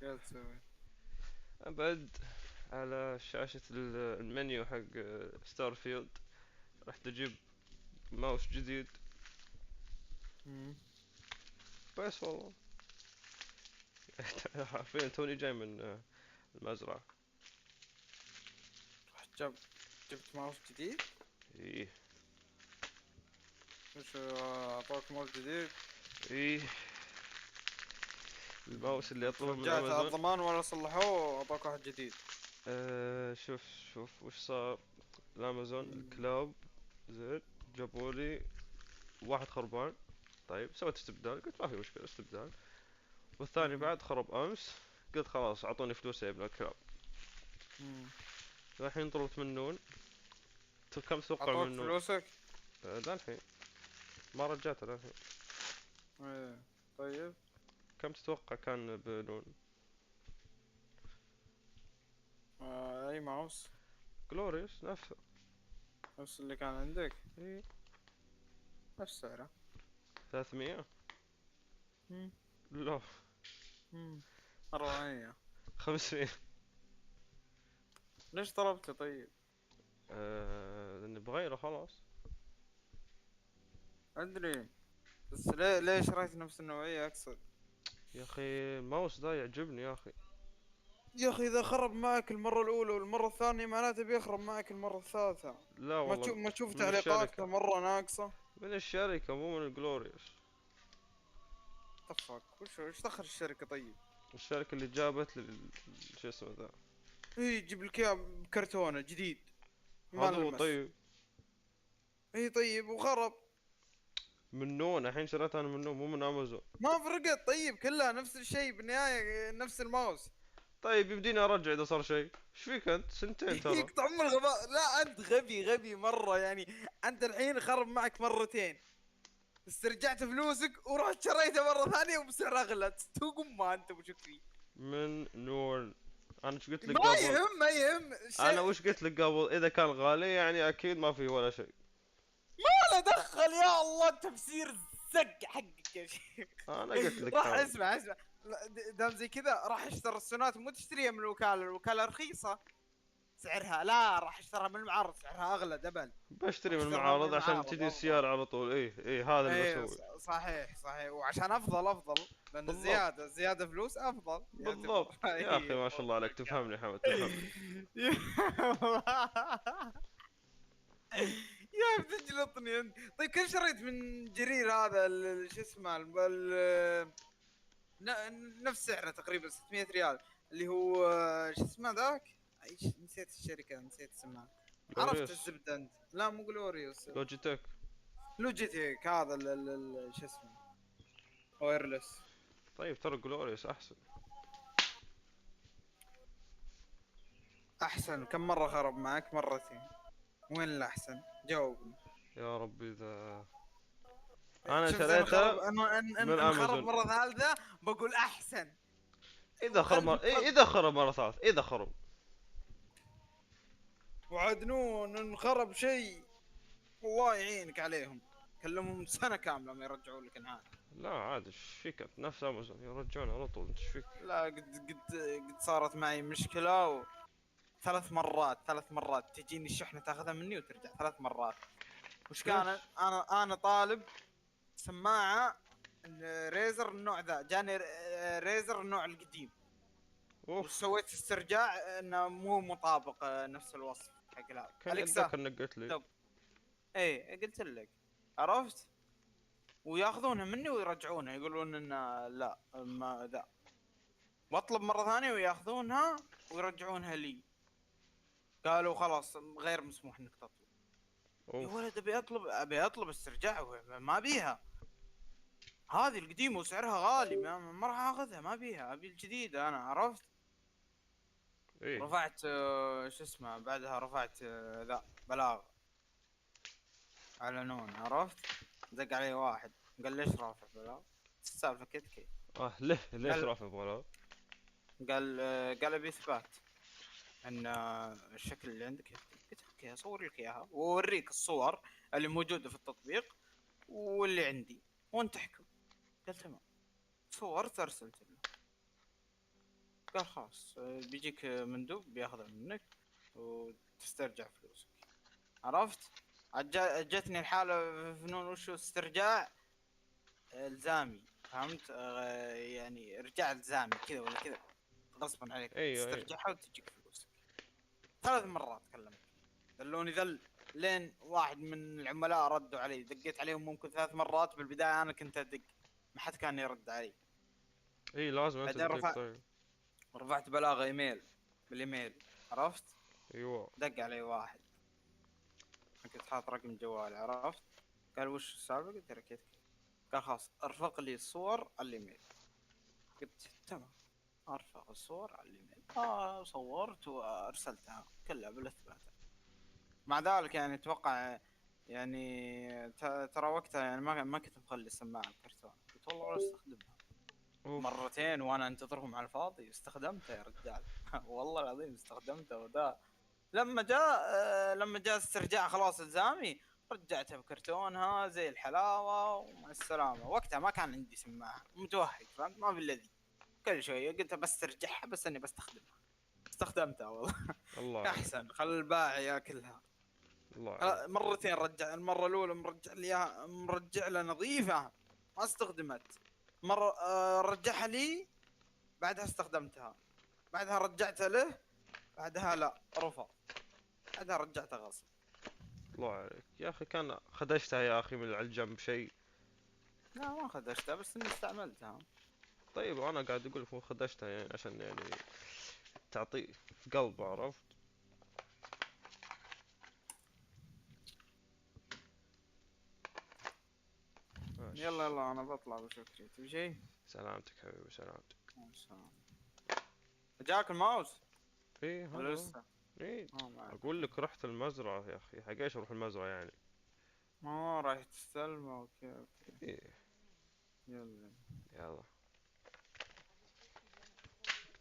شو تسوي؟ ابد. على شاشة المنيو حق ستارفيلد رحت اجيب ماوس جديد. مم. بس والله. حرفيا توني جاي من المزرعة. رحت جبت ماوس جديد. ايه. وش اعطاك ماوس جديد؟ ايه. الماوس اللي اطلبه من رجعت على امازون. الضمان ولا صلحوه واعطاك واحد جديد؟ شوف. شوف وش صار. الامازون مم. الكلاب زين. جابولي واحد خربان. طيب سويت استبدال، قلت ما في مشكلة استبدال. والثاني مم. بعد خرب امس. قلت خلاص اعطوني فلوس يا ابن الكلاب. مم. الحين طلبت من نون. كم تتوقع اعطاك من نون؟ فلوسك؟ للحين ما رجعته للحين. ايه. طيب. كم تتوقع كان بنون؟ اي ماوس؟ جلوريوس نفسه. نفس اللي كان عندك؟ ايه. نفس سعره. 300. مم. لا. مم. 400. 500. ليش طلبته طيب؟ لاني بغيره خلاص. ادري. بس ليه شريت نفس النوعية اقصد؟ يا اخي الماوس ده يعجبني يا اخي. يا اخي اذا خرب معك المرة الاولى والمرة الثانية معناته بيخرب معك المرة الثالثة. لا ما والله. تشوف ما تشوف من تعليقاته الشركة. مرة ناقصة. من الشركة مو من الجلوريوس. طفك وش دخل الشركة طيب؟ الشركة اللي جابت شو اسمه ذا. اي يجيب لك اياه بكرتونة جديد. ما هذا هو نلمس. طيب. اي طيب وخرب. من نون الحين شريتها انا من نون مو من امازون. ما فرقت طيب كلها نفس الشيء بالنهاية نفس الماوس. طيب يمديني ارجع اذا صار شيء. ايش فيك انت سنتين ترى. يقطع ام الغباء، لا انت غبي مرة يعني. انت الحين خرب معك مرتين. استرجعت فلوسك ورحت شريته مرة ثانية وبسعر اغلى، تسوق ما انت وشك فيه. من نون. انا ايش قلت ما لك قبل؟ يهم ما يهم انا شيء. وش قلت لك قبل؟ اذا كان غالي يعني اكيد ما في ولا شيء. ولا دخل يا الله تفسير الزق حقك يا شيخ. انا قلت لك راح هذا. اسمع. دام زي كذا راح اشتري السونات، مو تشتريها من الوكالة رخيصة سعرها، لا راح اشتريها من المعرض سعرها اغلى دبل. بشتري راح من اشتريها من المعارض عشان المعارض تجي افضل. السيارة على طول. ايه هذا اللي ايه بسويه. صحيح وعشان افضل لان بالضبط. الزيادة فلوس افضل يعتبر. بالضبط يا اخي اي ما شاء الله عليك وفقك. تفهمني حمد تفهمني. يا بتجلطني انت. طيب كم شريت من جرير هذا شو اسمه نفس سعره تقريبا 600 ريال. اللي هو شو اسمه ذاك. نسيت الشركة نسيت اسمها. عرفت جلوريوس. الزبدة انت؟ لا مو جلوريوس. لوجيتك. لوجيتيك هذا شو اسمه وايرلس. طيب ترى جلوريوس احسن. احسن كم مرة خرب معك؟ مرتين. وين الاحسن؟ جاوبني. يا ربي اذا انا شفت ان خرب شريته ان من ان خرب امازون. مرة ثالثة بقول احسن. اذا خرب وقلبي مرة طق. اذا خرب مرة ثالث اذا خرب. وعدنون ان خرب شيء الله يعينك عليهم. كلمهم سنة كاملة ما يرجعوا لك العالم. لا عاد ايش فيك انت؟ نفس امازون يرجعون على طول انت ايش فيك؟ لا قد صارت معي مشكلة ثلاث مرات تجيني الشحنة تاخذها مني وترجع 3 مرات. وش ليش؟ كانت؟ انا طالب سماعة ريزر النوع ذا، جاني ريزر النوع القديم. اوف. وسويت استرجاع انه مو مطابق نفس الوصف حق لا كان اليكسا. اتذكر انك قلت لي. طب ايه قلت لك. عرفت. وياخذونها مني ويرجعونها يقولون ان لا ما ذا. واطلب مره ثانيه وياخذونها ويرجعونها لي. قالوا خلاص غير مسموح انك تطلب. يا اوف. ولد ابي اطلب استرجاع ما بيها. هذه القديمه وسعرها غالي ما راح اخذها ما بيها ابي الجديده انا. عرفت. ايه. رفعت شو اسمه بعدها رفعت ذا بلاغ. اعلنون. عرفت. دق علي واحد قال ليش رافع بلاغ؟ السالفه كذا. ليش قال رافع بغلط؟ قال ابي اثبات ان الشكل اللي عندك يختلف. قلت اوكي اصور لك اياها واوريك الصور اللي موجوده في التطبيق واللي عندي وانت احكم. قال تمام. صورت ارسلت له. قال خلاص بيجيك مندوب بياخذه منك وتسترجع فلوسك. عرفت؟ جتني الحالة في فنون وشو استرجاع الزامي، فهمت؟ يعني رجع الزامي كذا ولا كذا، غصبا عليك ايوه ايوه. تسترجعها وتجيك فلوسك. 3 مرات كلمت، دلوني ذل، لين واحد من العملاء ردوا علي. دقيت عليهم ممكن 3 مرات، بالبداية انا كنت ادق، ما حد كان يرد علي. اي لازم انت بعدين تدق طيب. رفعت بلاغ ايميل بالايميل، عرفت؟ ايوه. دق علي واحد، أنا كنت حاط رقم جوالي، عرفت؟ قال وش السالفة؟ قلت له كيف كيف. قال خلاص ارفق لي الصور على الايميل. قلت تمام. ارفق الصور على الايميل، صورت وارسلتها كلها بالاثبات. مع ذلك يعني اتوقع، يعني ترى وقتها يعني ما كنت مخلي السماعه الكرتون، قلت والله ولا استخدمها. اوف. مرتين وانا انتظرهم على الفاضي، استخدمتها يا رجال. والله العظيم استخدمتها. وذا لما جاء استرجاع خلاص الزامي، رجعتها بكرتونها زي الحلاوه ومع السلامه. وقتها ما كان عندي سماعه، متوهق، فهمت؟ ما في الذي كل شويه قلت بسترجعها، بس اني بستخدمها. استخدمتها والله. الله يا عليك. احسن خل البائع ياكلها. الله عليك. مرتين رجع، المره الاولى مرجع لي إياها، مرجع لها نظيفه ما استخدمت. مره رجعها لي، بعدها استخدمتها، بعدها رجعتها له، بعدها لا رفض، بعدها رجعتها غصب. الله عليك يا اخي، كان خدشتها يا اخي من على الجنب شيء. لا ما خدشتها، بس اني استعملتها. طيب وانا قاعد اقول لك مو خدشتها يعني عشان يعني تعطي في قلب، عرفت؟ يلا ماشي. يلا انا بطلع بشكري، تبي شيء؟ سلامتك حبيبي، سلامتك. ما شاء الله. جاك الماوس ايه ولا هلا. لسه؟ ايه. ما عاد. اقول لك رحت المزرعة يا اخي، حق ايش اروح المزرعة يعني؟ راح تستلمه. اوكي اوكي. ايه. يلا. يلا.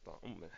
قطع ام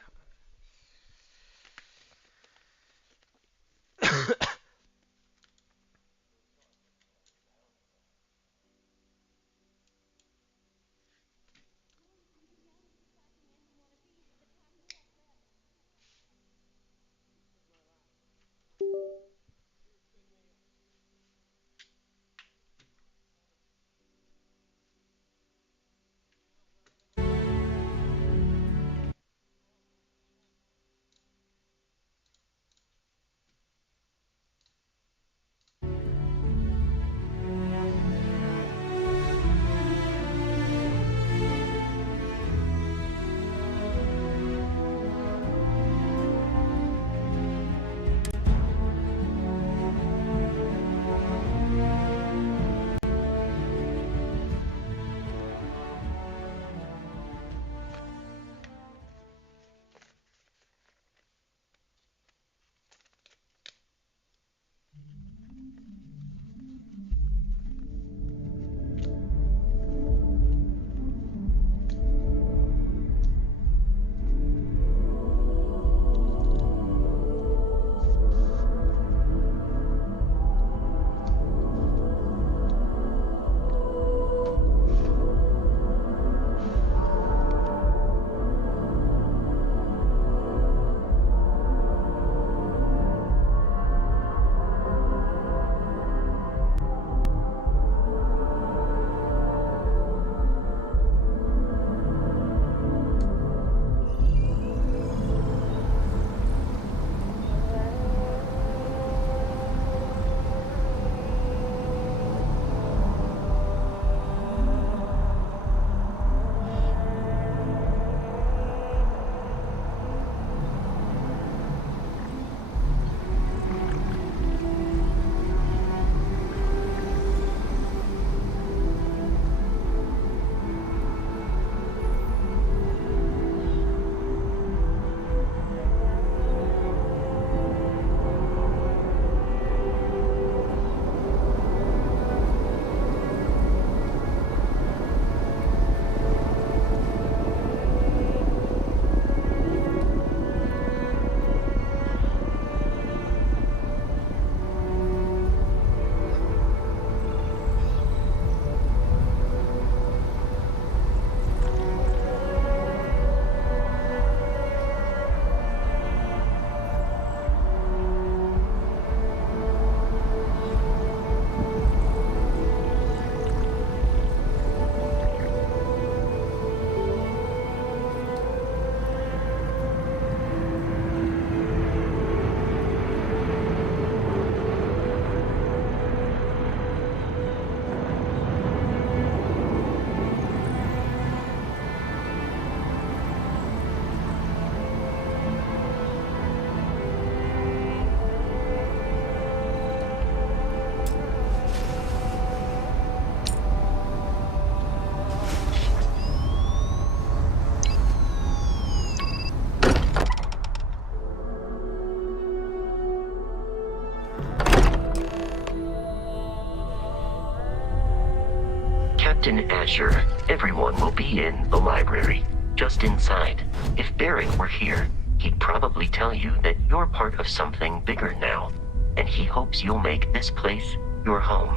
Captain Asher, everyone will be in the library, just inside. If Barrett were here, he'd probably tell you that you're part of something bigger now, and he hopes you'll make this place your home.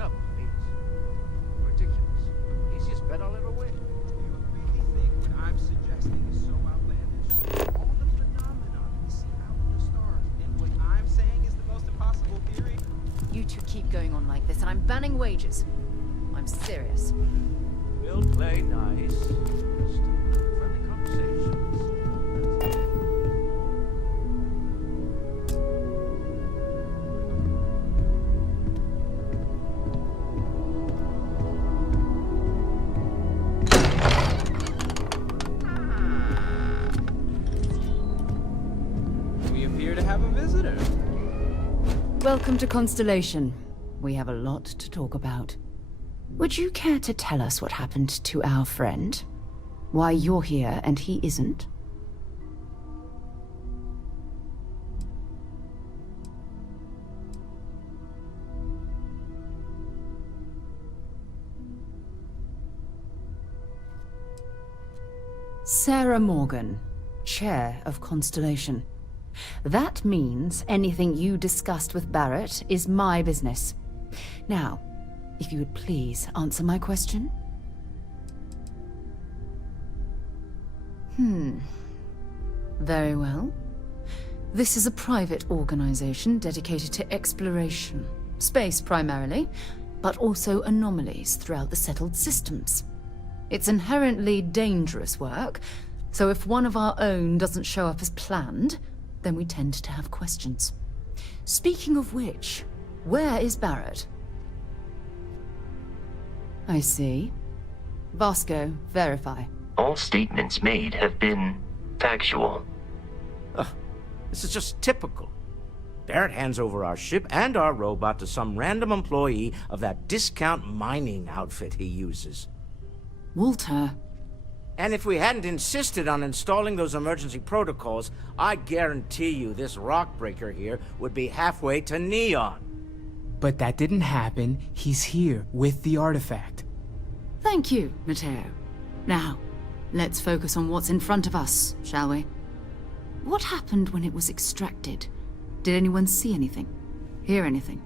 Oh, please. Ridiculous. He's just bet a little win. You really think what I'm suggesting is so outlandish? All the phenomena we see out in the stars, and what I'm saying is the most impossible theory? You two keep going on like this, and I'm banning wagers. I'm serious. We'll play nice. Just friendly conversations. We appear to have a visitor. Welcome to Constellation. We have a lot to talk about. Would you care to tell us what happened to our friend? Why you're here and he isn't? Sarah Morgan, Chair of Constellation. That means anything you discussed with Barrett is my business. Now, if you would please answer my question. Very well. This is a private organization dedicated to exploration. Space primarily, but also anomalies throughout the settled systems. It's inherently dangerous work, so if one of our own doesn't show up as planned, then we tend to have questions. Speaking of which, where is Barrett? I see. Vasco, verify. All statements made have been factual. This is just typical. Barrett hands over our ship and our robot to some random employee of that discount mining outfit he uses. Walter. And if we hadn't insisted on installing those emergency protocols, I guarantee you this rock breaker here would be halfway to Neon. But that didn't happen. He's here with the artifact. Thank you, Matteo. Now, let's focus on what's in front of us, shall we? What happened when it was extracted? Did anyone see anything? Hear anything?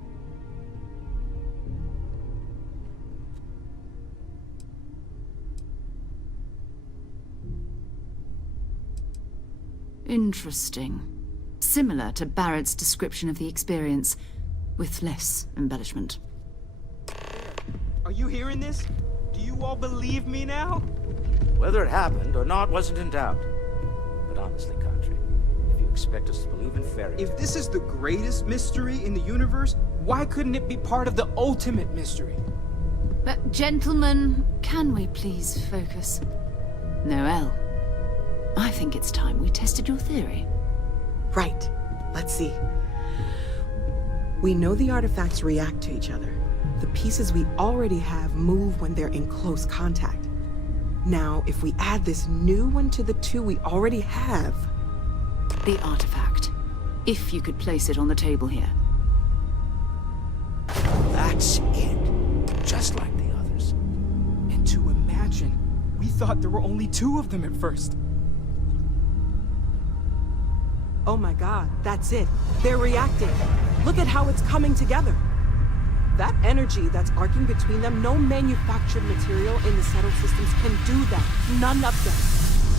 Interesting. Similar to Barrett's description of the experience, with less embellishment. Are you hearing this? Do you all believe me now? Whether it happened or not wasn't in doubt. But honestly, Country, if you expect us to believe in fairy tales... If this is the greatest mystery in the universe, why couldn't it be part of the ultimate mystery? But, gentlemen, can we please focus? Noel, I think it's time we tested your theory. Right. Let's see. We know the artifacts react to each other. The pieces we already have move when they're in close contact. Now, if we add this new one to the two we already have... The artifact. If you could place it on the table here. That's it. Just like the others. And to imagine, we thought there were only 2 of them at first. Oh my god, that's it. They're reacting. Look at how it's coming together. That energy that's arcing between them, no manufactured material in the settled systems can do that. None of them.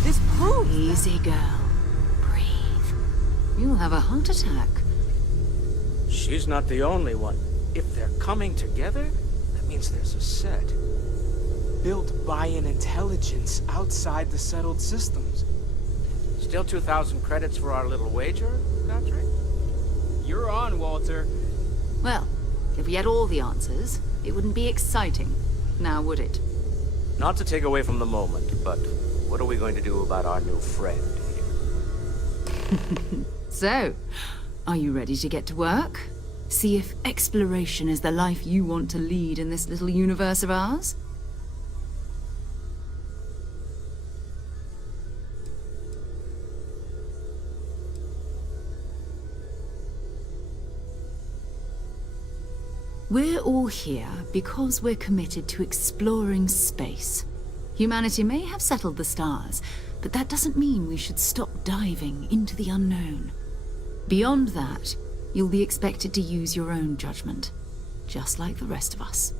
This proves Easy, girl. Breathe. You'll have a heart attack. She's not the only one. If they're coming together, that means there's a set. Built by an intelligence outside the settled systems. Still 2,000 credits for our little wager, Country? You're on, Walter. Well, if we had all the answers, it wouldn't be exciting. Now, would it? Not to take away from the moment, but what are we going to do about our new friend here? So, are you ready to get to work? See if exploration is the life you want to lead in this little universe of ours? We're all here because we're committed to exploring space. Humanity may have settled the stars, but that doesn't mean we should stop diving into the unknown. Beyond that, you'll be expected to use your own judgment, just like the rest of us.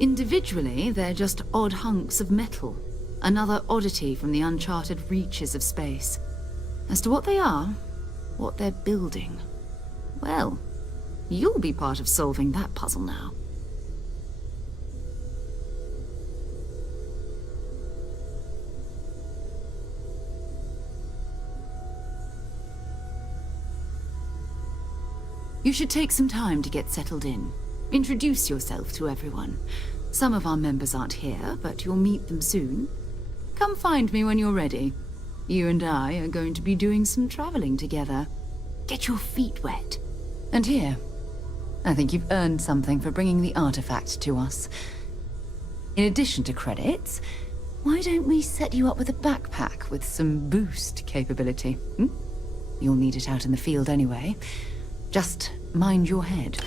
Individually, they're just odd hunks of metal, another oddity from the uncharted reaches of space. As to what they are, what they're building, well, you'll be part of solving that puzzle now. You should take some time to get settled in. Introduce yourself to everyone. Some of our members aren't here, but you'll meet them soon. Come find me when you're ready. You and I are going to be doing some traveling together. Get your feet wet. And here, I think you've earned something for bringing the artifact to us. In addition to credits, why don't we set you up with a backpack with some boost capability? You'll need it out in the field anyway. Just mind your head.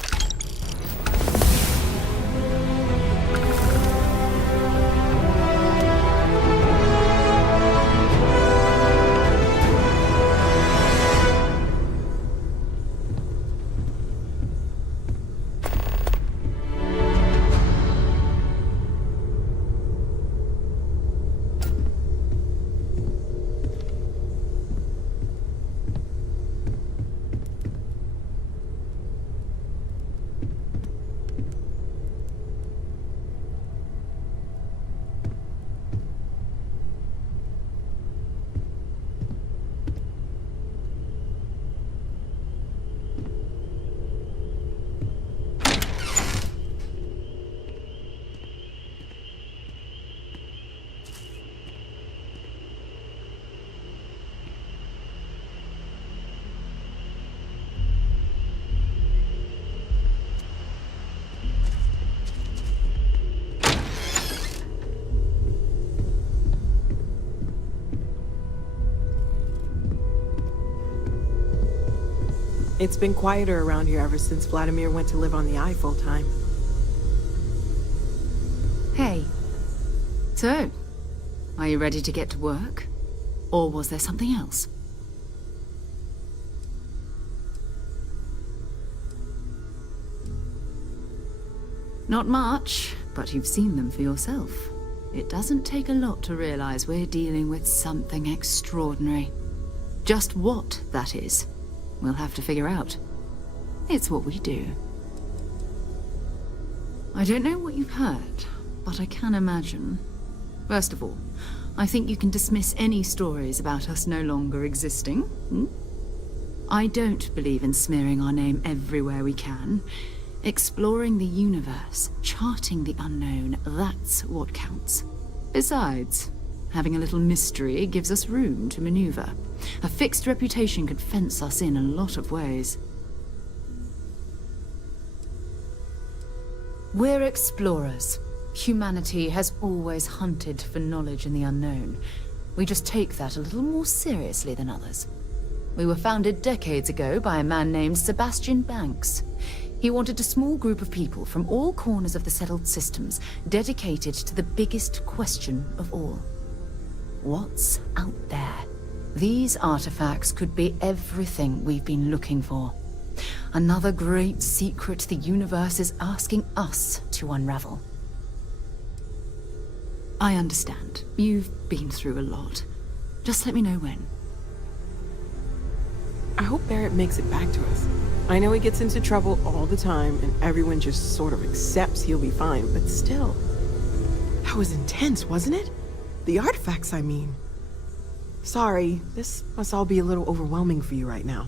It's been quieter around here ever since Vladimir went to live on the Eye full time. Hey. So, are you ready to get to work? Or was there something else? Not much, but you've seen them for yourself. It doesn't take a lot to realize we're dealing with something extraordinary. Just what that is, we'll have to figure out. It's what we do. I don't know what you've heard, but I can imagine. First of all, I think you can dismiss any stories about us no longer existing. I don't believe in smearing our name everywhere we can. Exploring the universe, charting the unknown, that's what counts. Besides, having a little mystery gives us room to maneuver. A fixed reputation could fence us in a lot of ways. We're explorers. Humanity has always hunted for knowledge in the unknown. We just take that a little more seriously than others. We were founded decades ago by a man named Sebastian Banks. He wanted a small group of people from all corners of the settled systems dedicated to the biggest question of all. What's out there? These artifacts could be everything we've been looking for. Another great secret the universe is asking us to unravel. I understand. You've been through a lot. Just let me know when. I hope Barrett makes it back to us. I know he gets into trouble all the time, and everyone just sort of accepts he'll be fine, but still. That was intense, wasn't it? The artifacts, I mean. Sorry, this must all be a little overwhelming for you right now.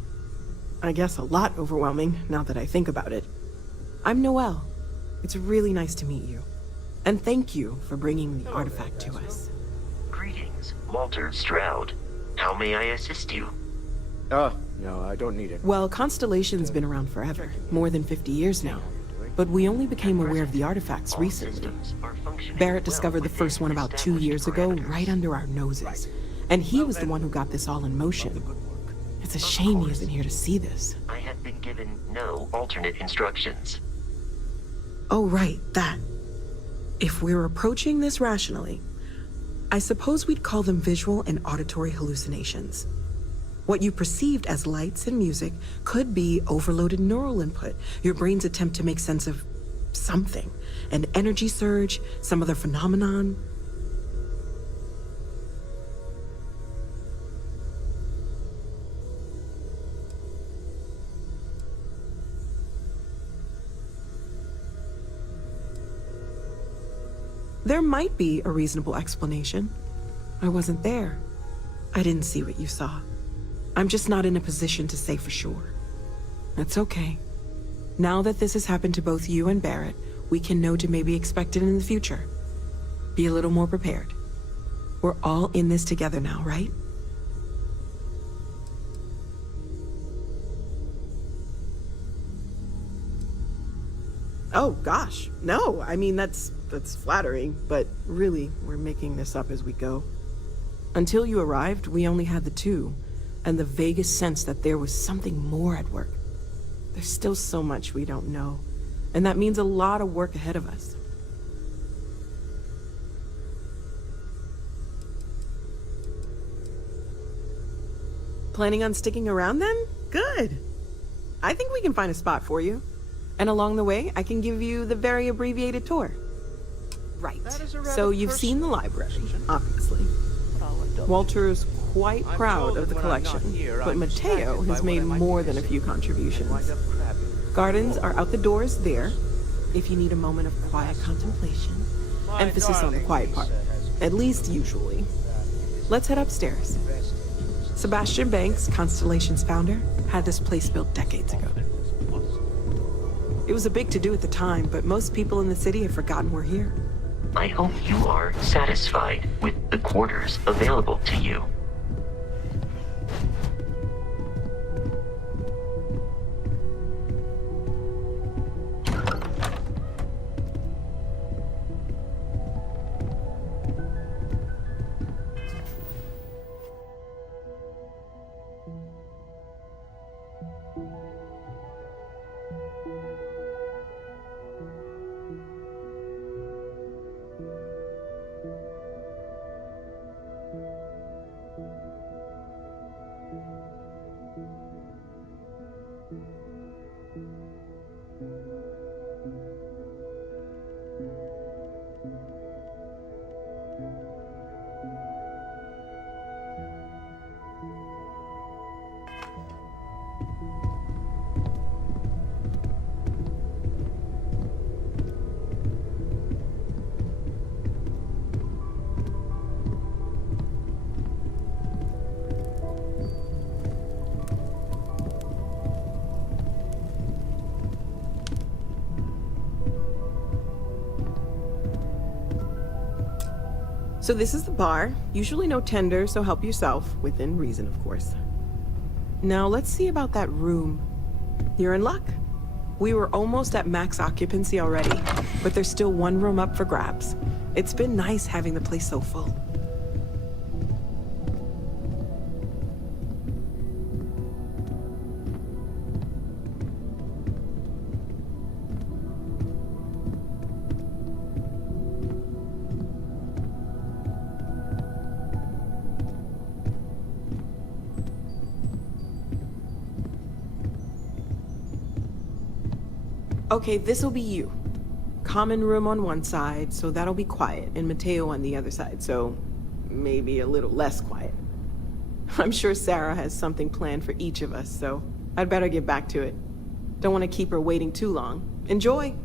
I guess a lot overwhelming, now that I think about it. I'm Noelle. It's really nice to meet you. And thank you for bringing the artifact to us. Greetings, Walter Stroud. How may I assist you? No, I don't need it. Well, Constellation's been around forever, more than 50 years now. But we only became aware of the artifacts recently. Barrett discovered the first one about 2 years ago, right under our noses. And he was the one who got this all in motion. It's a shame he isn't here to see this. I have been given no alternate instructions. Oh, right, that. If we're approaching this rationally, I suppose we'd call them visual and auditory hallucinations. What you perceived as lights and music could be overloaded neural input, your brain's attempt to make sense of something, an energy surge, some other phenomenon. There might be a reasonable explanation. I wasn't there. I didn't see what you saw. I'm just not in a position to say for sure. That's okay. Now that this has happened to both you and Barrett, we can know to maybe expect it in the future. Be a little more prepared. We're all in this together now, right? Oh, gosh. No, I mean, that's flattering, but really, we're making this up as we go. Until you arrived, we only had the two, and the vaguest sense that there was something more at work. There's still so much we don't know, and that means a lot of work ahead of us. Planning on sticking around then? Good. I think we can find a spot for you. And along the way, I can give you the very abbreviated tour. Right. So you've seen the library, obviously. Walter's quite proud of the collection, but Mateo has made more than a few contributions. Gardens are out the doors there, if you need a moment of quiet contemplation. Emphasis on the quiet part, at least usually. Let's head upstairs. Sebastian Banks, Constellation's founder, had this place built decades ago. It was a big to-do at the time, but most people in the city have forgotten we're here. I hope you are satisfied with the quarters available to you. So this is the bar. Usually no tender, so help yourself, within reason, of course. Now let's see about that room. You're in luck. We were almost at max occupancy already, but there's still one room up for grabs. It's been nice having the place so full. Okay, this'll be you. Common room on one side, so that'll be quiet, and Mateo on the other side, so maybe a little less quiet. I'm sure Sarah has something planned for each of us, so I'd better get back to it. Don't want to keep her waiting too long. Enjoy!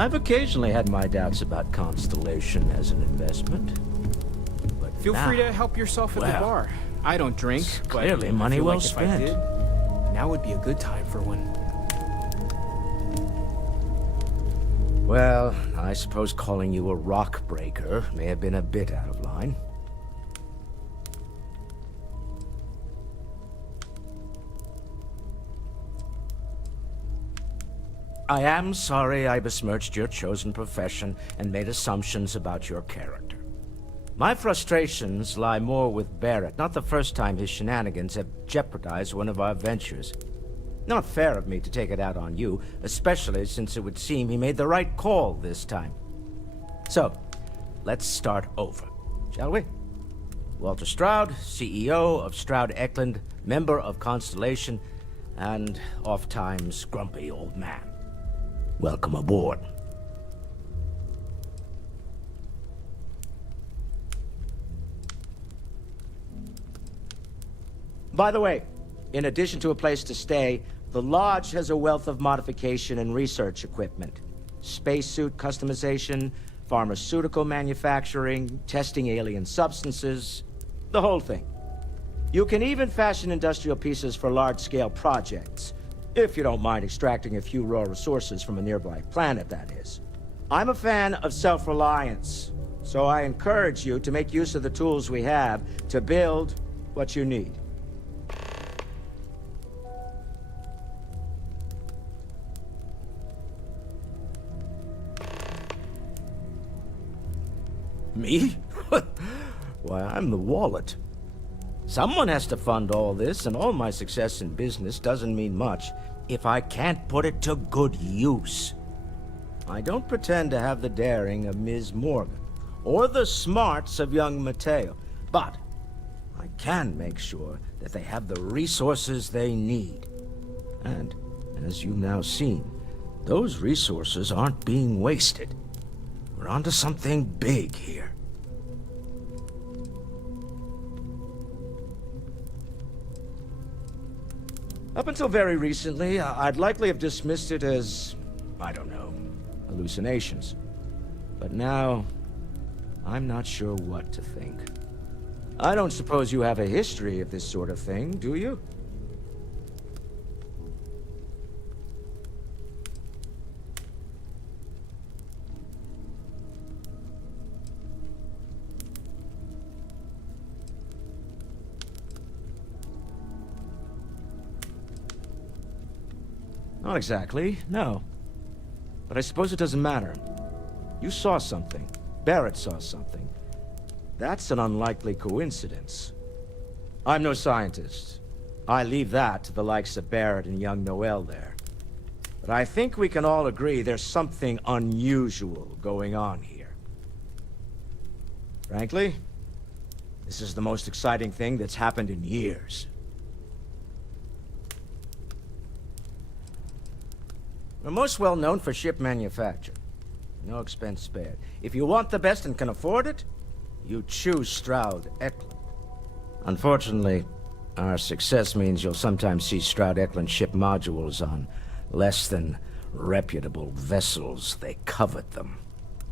I've occasionally had my doubts about Constellation as an investment. But Feel now, free to help yourself at the well, bar. I don't drink, it's but clearly I money feel well like if I spent. did, now would be a good time for one. Well, I suppose calling you a rock breaker may have been a bit out of line. I am sorry I besmirched your chosen profession and made assumptions about your character. My frustrations lie more with Barrett, not the first time his shenanigans have jeopardized one of our ventures. Not fair of me to take it out on you, especially since it would seem he made the right call this time. So, let's start over, shall we? Walter Stroud, CEO of Stroud Eklund, member of Constellation, and oft-times grumpy old man. Welcome aboard. By the way, in addition to a place to stay, the Lodge has a wealth of modification and research equipment. Spacesuit customization, pharmaceutical manufacturing, testing alien substances, the whole thing. You can even fashion industrial pieces for large-scale projects, if you don't mind extracting a few raw resources from a nearby planet, that is. I'm a fan of self-reliance, so I encourage you to make use of the tools we have to build what you need. Me? Why, I'm the wallet. Someone has to fund all this, and all my success in business doesn't mean much if I can't put it to good use. I don't pretend to have the daring of Ms. Morgan, or the smarts of young Mateo, but I can make sure that they have the resources they need. And, as you've now seen, those resources aren't being wasted. We're onto something big here. Up until very recently, I'd likely have dismissed it as, I don't know, hallucinations. But now, I'm not sure what to think. I don't suppose you have a history of this sort of thing, do you? Not exactly, no. But I suppose it doesn't matter. You saw something. Barrett saw something. That's an unlikely coincidence. I'm no scientist. I leave that to the likes of Barrett and young Noel there. But I think we can all agree there's something unusual going on here. Frankly, this is the most exciting thing that's happened in years. We're most well known for ship manufacture. No expense spared. If you want the best and can afford it, you choose Stroud Eklund. Unfortunately, our success means you'll sometimes see Stroud Eklund ship modules on less than reputable vessels. They covet them.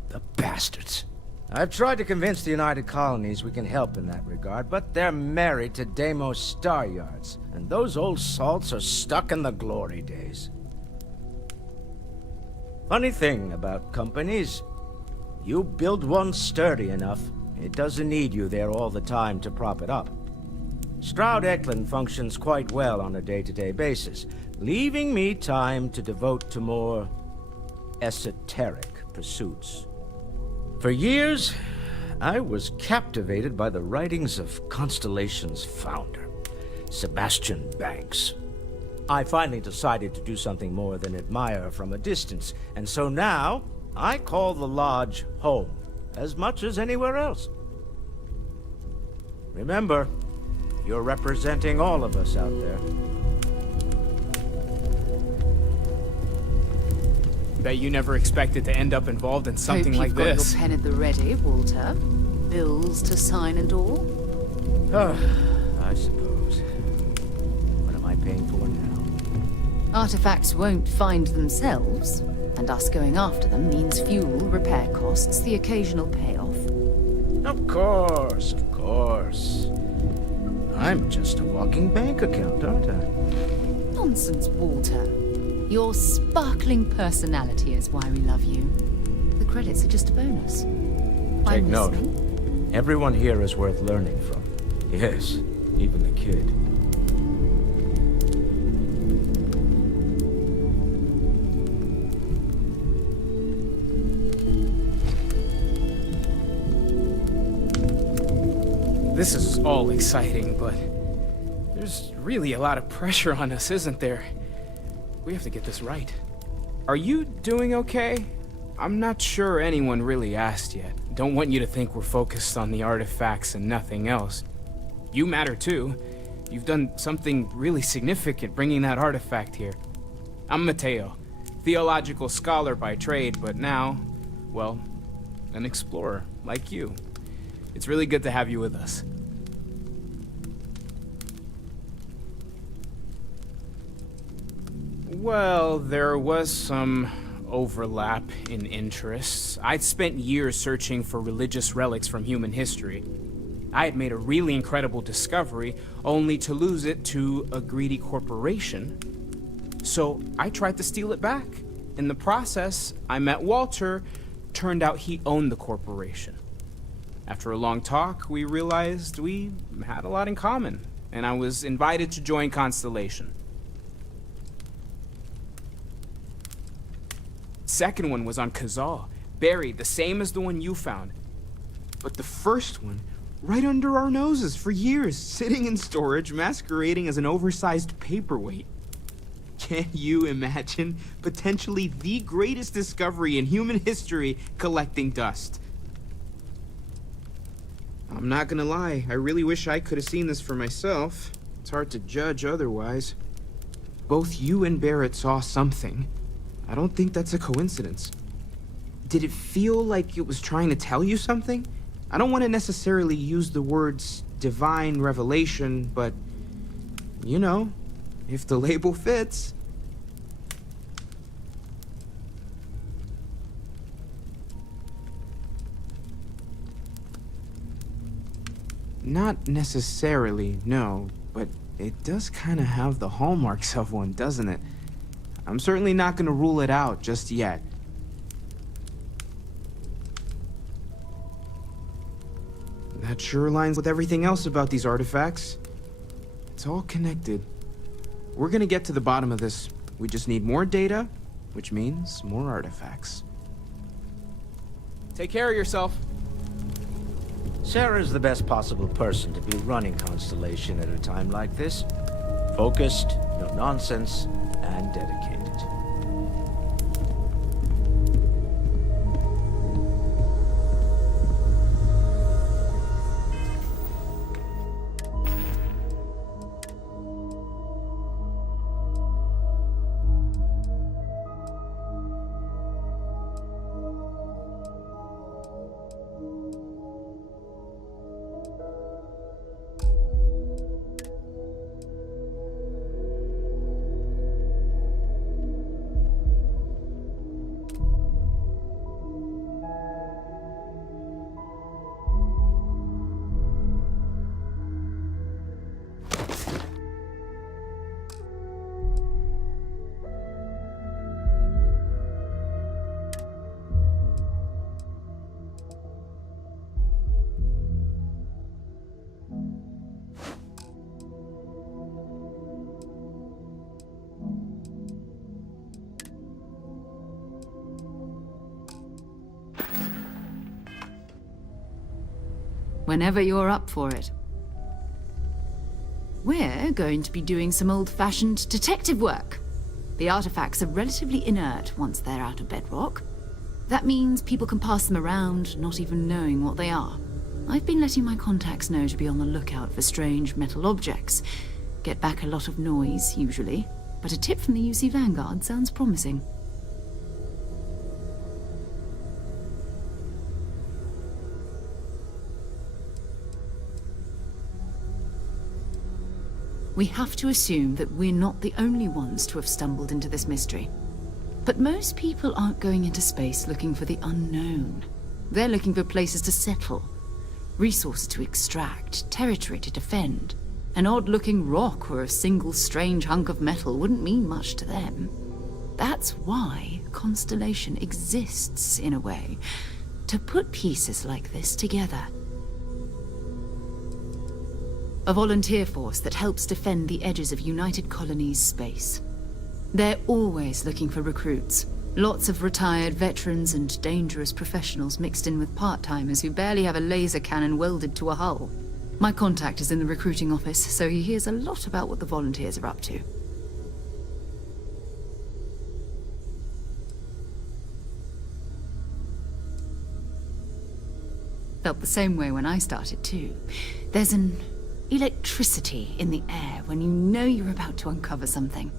The bastards. I've tried to convince the United Colonies we can help in that regard, but they're married to Deimos Star Yards, and those old salts are stuck in the glory days. Funny thing about companies, you build one sturdy enough, it doesn't need you there all the time to prop it up. Stroud Eklund functions quite well on a day-to-day basis, leaving me time to devote to more esoteric pursuits. For years, I was captivated by the writings of Constellation's founder, Sebastian Banks. I finally decided to do something more than admire from a distance, and so now I call the Lodge home, as much as anywhere else. Remember, you're representing all of us out there. Bet you never expected to end up involved in something Hope like you've got this. your pen at the ready, Walter. Bills to sign and all. I suppose. What am I paying for now? Artifacts won't find themselves. And us going after them means fuel, repair costs, the occasional payoff. Of course, of course. I'm just a walking bank account, aren't I? Nonsense, Walter. Your sparkling personality is why we love you. The credits are just a bonus. Take I'm note. listening. Everyone here is worth learning from. Yes, even the kid. This is all exciting, but there's really a lot of pressure on us, isn't there? We have to get this right. Are you doing okay? I'm not sure anyone really asked yet. Don't want you to think we're focused on the artifacts and nothing else. You matter too. You've done something really significant bringing that artifact here. I'm Mateo, theological scholar by trade, but now, well, an explorer like you. It's really good to have you with us. Well, there was some overlap in interests. I'd spent years searching for religious relics from human history. I had made a really incredible discovery, only to lose it to a greedy corporation. So I tried to steal it back. In the process, I met Walter. Turned out he owned the corporation. After a long talk, we realized we had a lot in common, and I was invited to join Constellation. Second one was on Kazal, buried the same as the one you found. But the first one, right under our noses for years, sitting in storage, masquerading as an oversized paperweight. Can you imagine potentially the greatest discovery in human history collecting dust? I'm not gonna lie, I really wish I could have seen this for myself. It's hard to judge otherwise. Both you and Barrett saw something. I don't think that's a coincidence. Did it feel like it was trying to tell you something? I don't want to necessarily use the words divine revelation, but, you know, if the label fits. Not necessarily, no, but it does kind of have the hallmarks of one, doesn't it? I'm certainly not going to rule it out just yet. That sure aligns with everything else about these artifacts. It's all connected. We're going to get to the bottom of this. We just need more data, which means more artifacts. Take care of yourself. Sarah's the best possible person to be running Constellation at a time like this. Focused, no nonsense, and dedicated. Whenever you're up for it. We're going to be doing some old-fashioned detective work. The artifacts are relatively inert once they're out of bedrock. That means people can pass them around, not even knowing what they are. I've been letting my contacts know to be on the lookout for strange metal objects. Get back a lot of noise, usually, but a tip from the UC Vanguard sounds promising. We have to assume that we're not the only ones to have stumbled into this mystery. But most people aren't going into space looking for the unknown. They're looking for places to settle, resources to extract, territory to defend. An odd-looking rock or a single strange hunk of metal wouldn't mean much to them. That's why Constellation exists, in a way, to put pieces like this together. A volunteer force that helps defend the edges of United Colonies space. They're always looking for recruits. Lots of retired veterans and dangerous professionals mixed in with part-timers who barely have a laser cannon welded to a hull. My contact is in the recruiting office, so he hears a lot about what the volunteers are up to. Felt the same way when I started too. There's an electricity in the air when you know you're about to uncover something.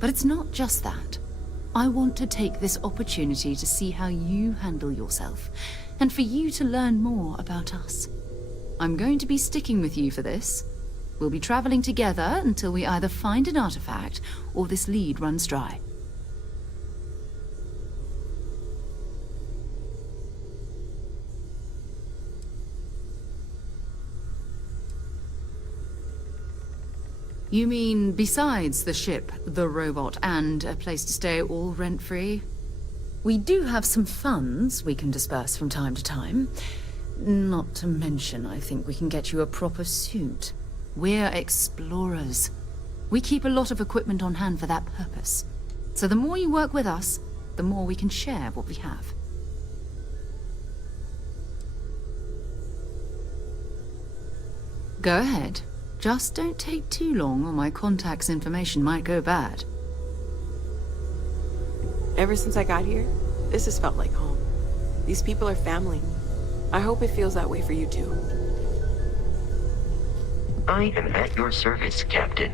But it's not just that. I want to take this opportunity to see how you handle yourself, and for you to learn more about us. I'm going to be sticking with you for this. We'll be traveling together until we either find an artifact or this lead runs dry. You mean besides the ship, the robot, and a place to stay all rent-free? We do have some funds we can disperse from time to time. Not to mention, I think we can get you a proper suit. We're explorers. We keep a lot of equipment on hand for that purpose. So the more you work with us, the more we can share what we have. Go ahead. Just don't take too long or my contact's information might go bad. Ever since I got here, this has felt like home. These people are family. I hope it feels that way for you too. I am at your service, Captain.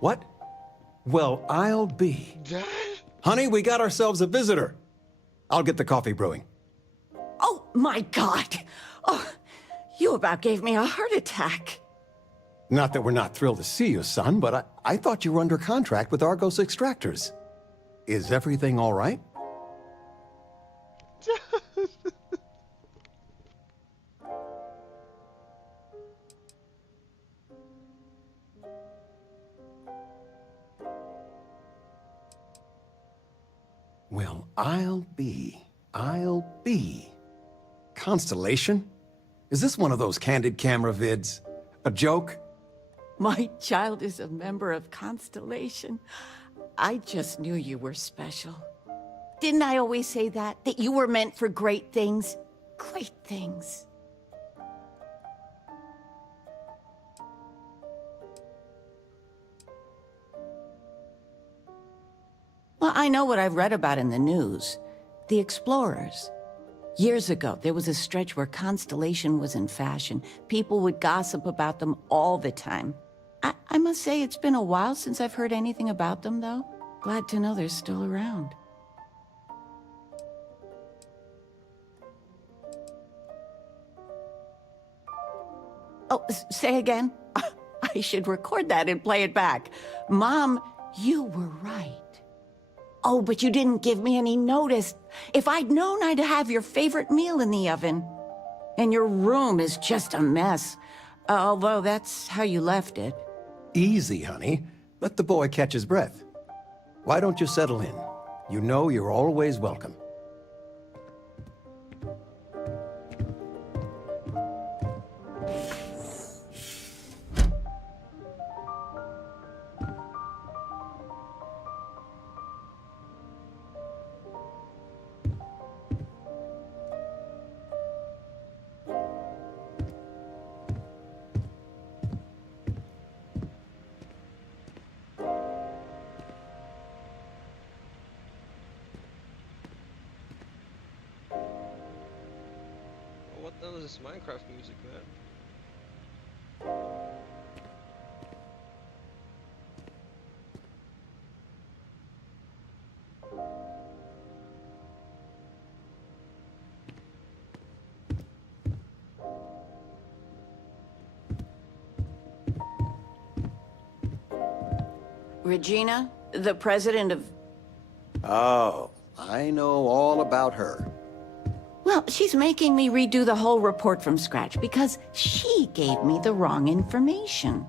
What? Well, I'll be. Honey, we got ourselves a visitor. I'll get the coffee brewing. Oh, my God. Oh, you about gave me a heart attack. Not that we're not thrilled to see you, son, but I thought you were under contract with Argos Extractors. Is everything all right? I'll be. Constellation? Is this one of those candid camera vids? A joke? My child is a member of Constellation. I just knew you were special. Didn't I always say that? That you were meant for great things? Great things. Well, I know what I've read about in the news. The explorers. Years ago, there was a stretch where Constellation was in fashion. People would gossip about them all the time. I must say it's been a while since I've heard anything about them, though. Glad to know they're still around. Oh, say again? I should record that and play it back. Mom, you were right. Oh, but you didn't give me any notice. If I'd known, I'd have your favorite meal in the oven. And your room is just a mess. Although that's how you left it. Easy, honey. Let the boy catch his breath. Why don't you settle in? You know you're always welcome. What the hell is this Minecraft music, man? Regina, the president of... Oh, I know all about her. Well, she's making me redo the whole report from scratch because she gave me the wrong information.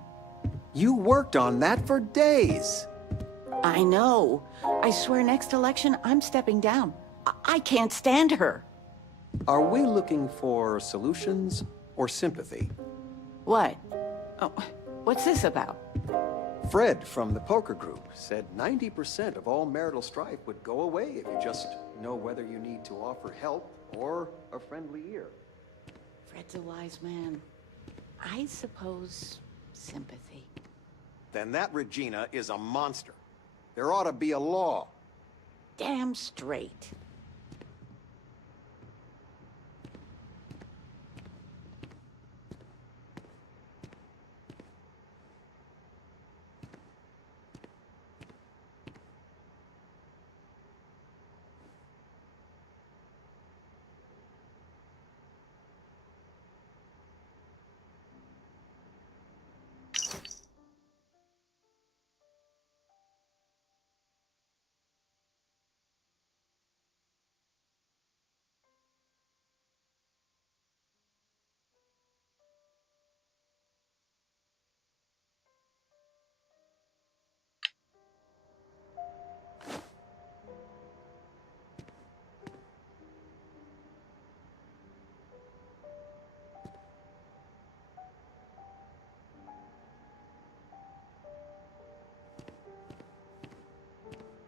You worked on that for days. I know. I swear next election, I'm stepping down. I can't stand her. Are we looking for solutions or sympathy? What? Oh, what's this about? Fred from the poker group said 90% of all marital strife would go away if you just know whether you need to offer help or a friendly ear. Fred's a wise man. I suppose sympathy. Then that Regina is a monster. There ought to be a law. Damn straight.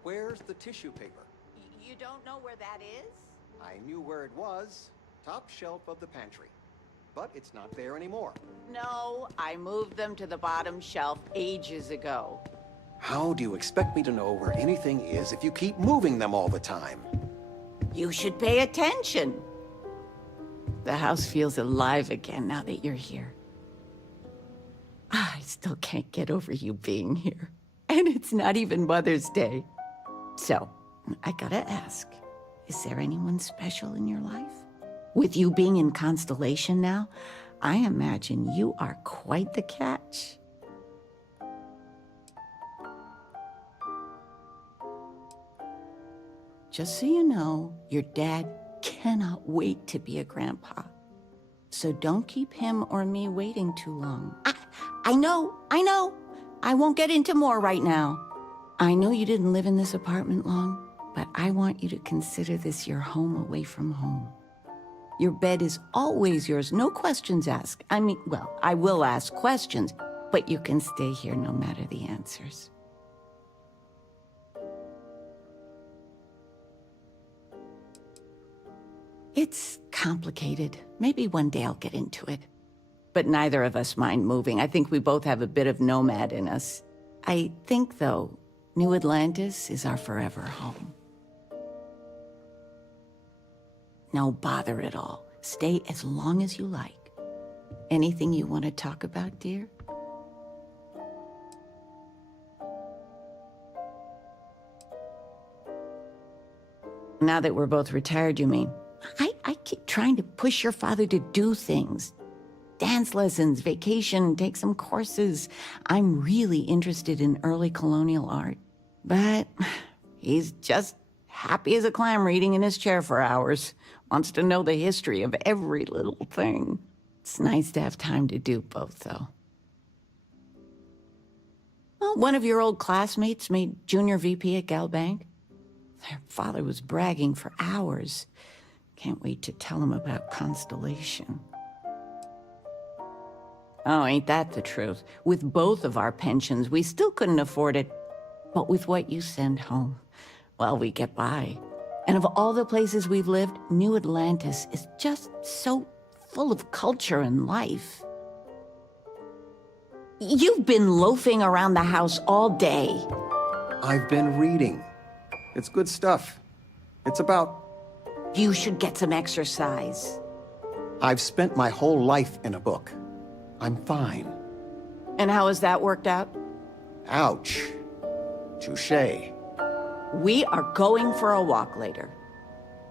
Where's the tissue paper? You don't know where that is? I knew where it was. Top shelf of the pantry. But it's not there anymore. No, I moved them to the bottom shelf ages ago. How do you expect me to know where anything is if you keep moving them all the time? You should pay attention. The house feels alive again now that you're here. I still can't get over you being here. And it's not even Mother's Day. So, I gotta ask, is there anyone special in your life? With you being in Constellation now, I imagine you are quite the catch. Just so you know, your dad cannot wait to be a grandpa. So don't keep him or me waiting too long. I know. I won't get into more right now. I know you didn't live in this apartment long, but I want you to consider this your home away from home. Your bed is always yours, no questions asked. I mean, well, I will ask questions, but you can stay here no matter the answers. It's complicated. Maybe one day I'll get into it. But neither of us mind moving. I think we both have a bit of nomad in us. I think, though, New Atlantis is our forever home. No bother at all. Stay as long as you like. Anything you want to talk about, dear? Now that we're both retired, you mean? I keep trying to push your father to do things. Dance lessons, vacation, take some courses. I'm really interested in early colonial art. But he's just happy as a clam reading in his chair for hours. Wants to know the history of every little thing. It's nice to have time to do both, though. Well, one of your old classmates made junior VP at Galbank. Their father was bragging for hours. Can't wait to tell him about Constellation. Oh, ain't that the truth? With both of our pensions, we still couldn't afford it. But with what you send home, well, we get by. And of all the places we've lived, New Atlantis is just so full of culture and life. You've been loafing around the house all day. I've been reading. It's good stuff. It's about... You should get some exercise. I've spent my whole life in a book. I'm fine. And how has that worked out? Ouch. Touché. We are going for a walk later.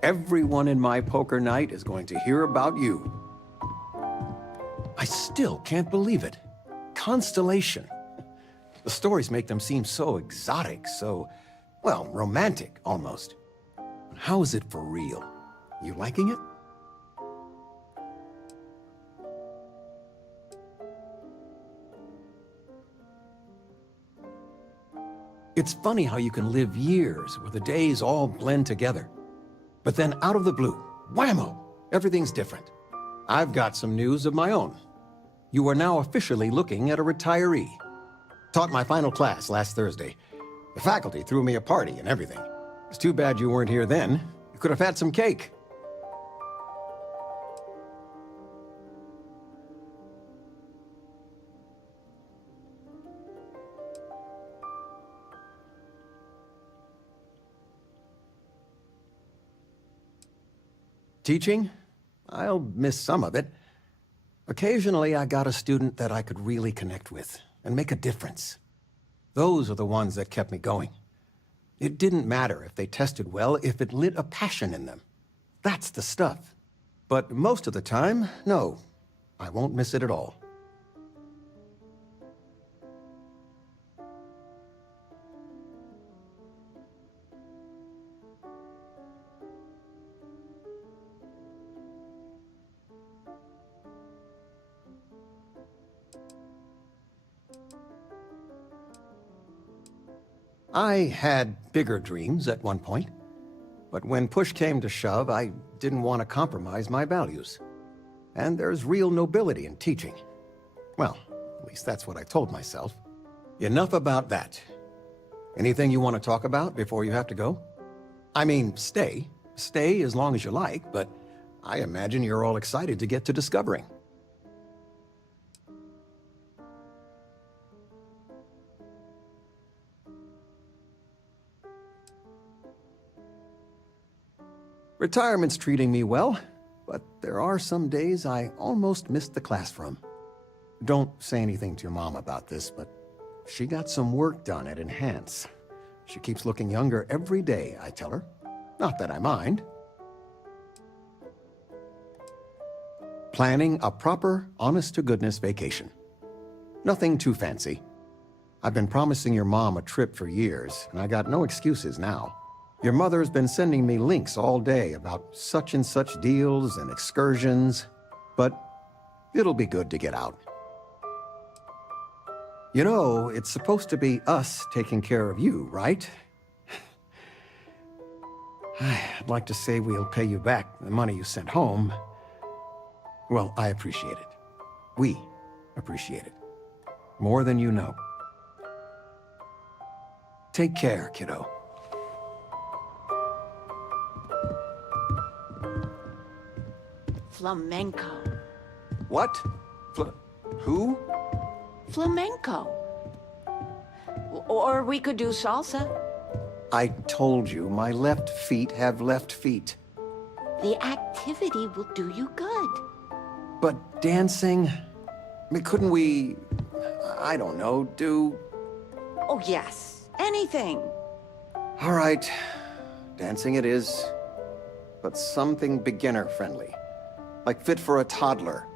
Everyone in my poker night is going to hear about you. I still can't believe it. Constellation. The stories make them seem so exotic, so, well, romantic, almost. How is it for real? You liking it? It's funny how you can live years where the days all blend together. But then out of the blue, whammo, everything's different. I've got some news of my own. You are now officially looking at a retiree. Taught my final class last Thursday. The faculty threw me a party and everything. It's too bad you weren't here then. You could have had some cake. Teaching? I'll miss some of it. Occasionally, I got a student that I could really connect with and make a difference. Those are the ones that kept me going. It didn't matter if they tested well, if it lit a passion in them. That's the stuff. But most of the time, no. I won't miss it at all. I had bigger dreams at one point, but when push came to shove, I didn't want to compromise my values. And there's real nobility in teaching. Well, at least that's what I told myself. Enough about that. Anything you want to talk about before you have to go? I mean, stay. Stay as long as you like, but I imagine you're all excited to get to discovering. Retirement's treating me well, but there are some days I almost missed the class from. Don't say anything to your mom about this, but she got some work done at Enhance. She keeps looking younger every day, I tell her. Not that I mind. Planning a proper, honest-to-goodness vacation. Nothing too fancy. I've been promising your mom a trip for years, and I got no excuses now. Your mother's been sending me links all day about such and such deals and excursions, but it'll be good to get out. You know, it's supposed to be us taking care of you, right? I'd like to say we'll pay you back the money you sent home. Well, I appreciate it. We appreciate it. More than you know. Take care, kiddo. Flamenco. What? Who? Flamenco. Or we could do salsa. I told you, my left feet have left feet. The activity will do you good. But dancing? I mean, couldn't we, I don't know, do... Oh, yes. Anything. All right, dancing it is. But something beginner-friendly. Like fit for a toddler.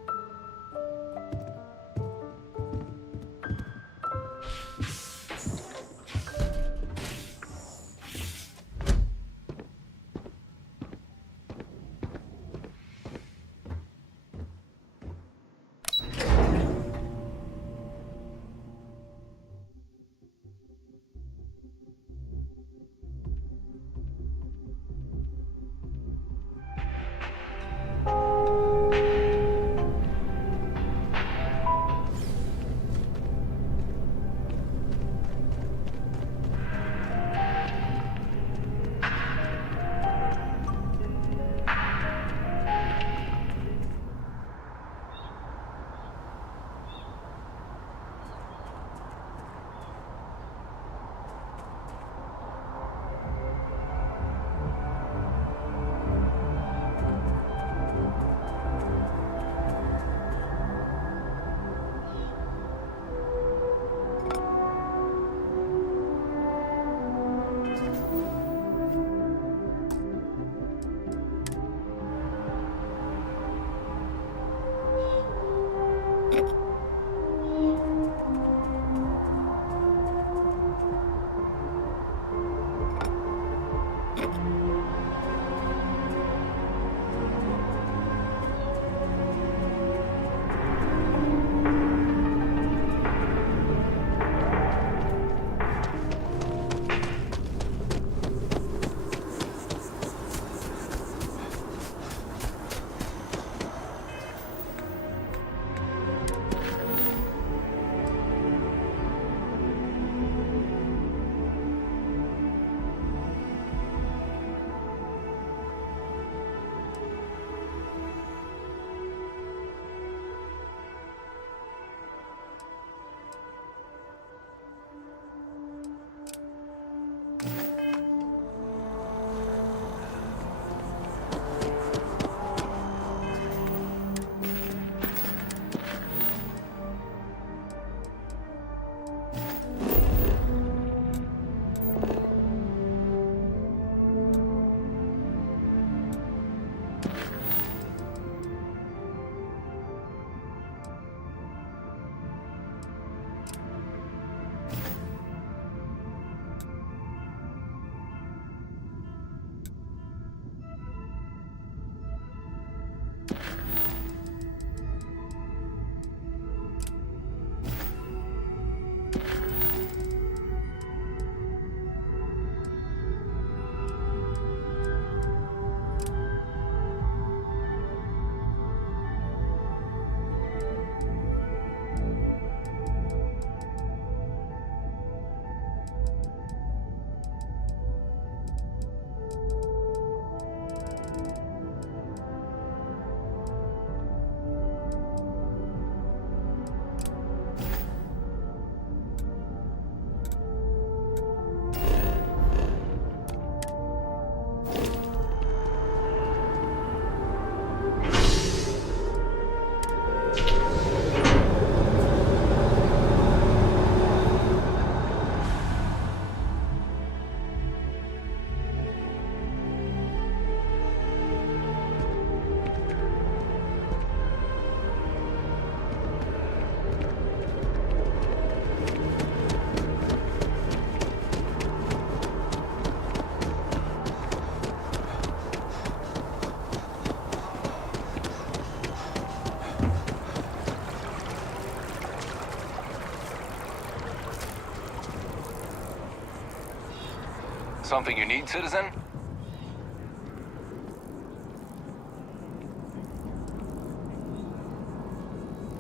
Something you need, citizen?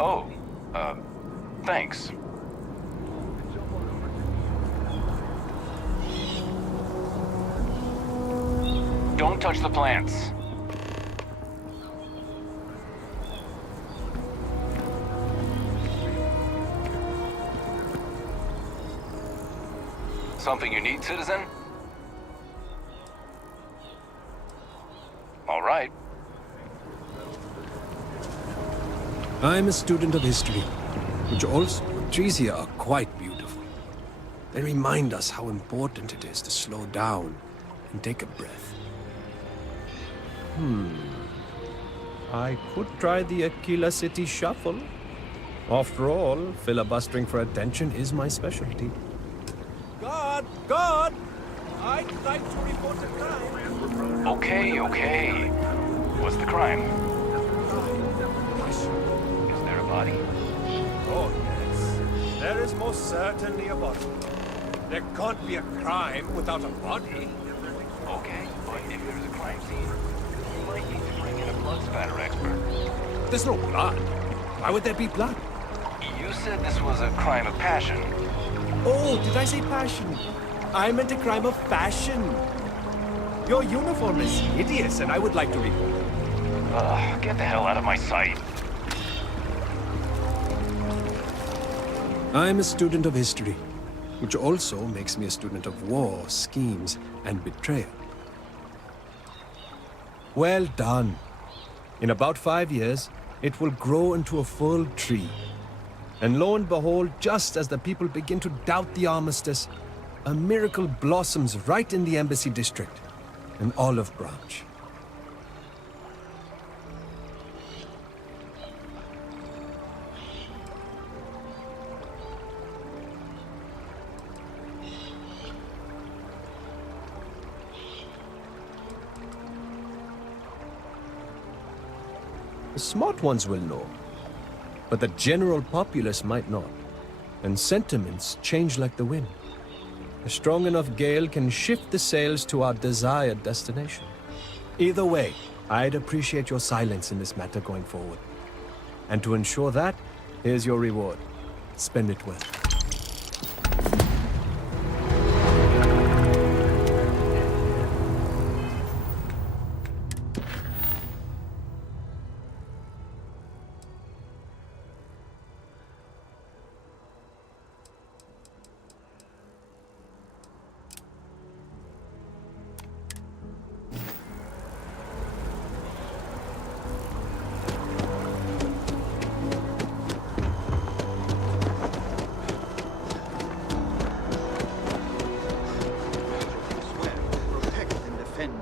Oh, thanks. Don't touch the plants. Something you need, citizen? All right. I'm a student of history, which also, trees here are quite beautiful. They remind us how important it is to slow down and take a breath. I could try the Aquila City Shuffle. After all, filibustering for attention is my specialty. God! God! I'd like to report a crime. Okay. What's the crime? Is there a body? Oh, yes. There is most certainly a body. There can't be a crime without a body. Okay, but if there's a crime scene, you might need to bring in a blood spatter expert. There's no blood. Why would there be blood? You said this was a crime of passion. Oh, did I say passion? I meant a crime of fashion. Your uniform is hideous, and I would like to report it. Get the hell out of my sight. I'm a student of history, which also makes me a student of war, schemes, and betrayal. Well done. In about 5 years, it will grow into a full tree. And lo and behold, just as the people begin to doubt the armistice, a miracle blossoms right in the embassy district, an olive branch. The smart ones will know, but the general populace might not, and sentiments change like the wind. A strong enough gale can shift the sails to our desired destination. Either way, I'd appreciate your silence in this matter going forward. And to ensure that, here's your reward. Spend it well.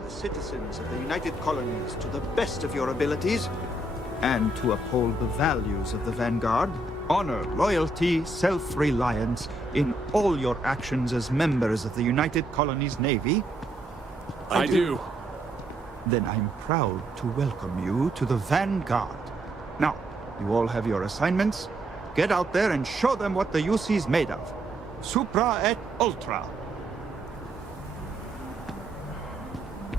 Citizens of the United Colonies to the best of your abilities, and to uphold the values of the Vanguard, honor, loyalty, self-reliance in all your actions as members of the United Colonies Navy? I do. Then I'm proud to welcome you to the Vanguard. Now, you all have your assignments. Get out there and show them what the UC's made of. Supra et ultra.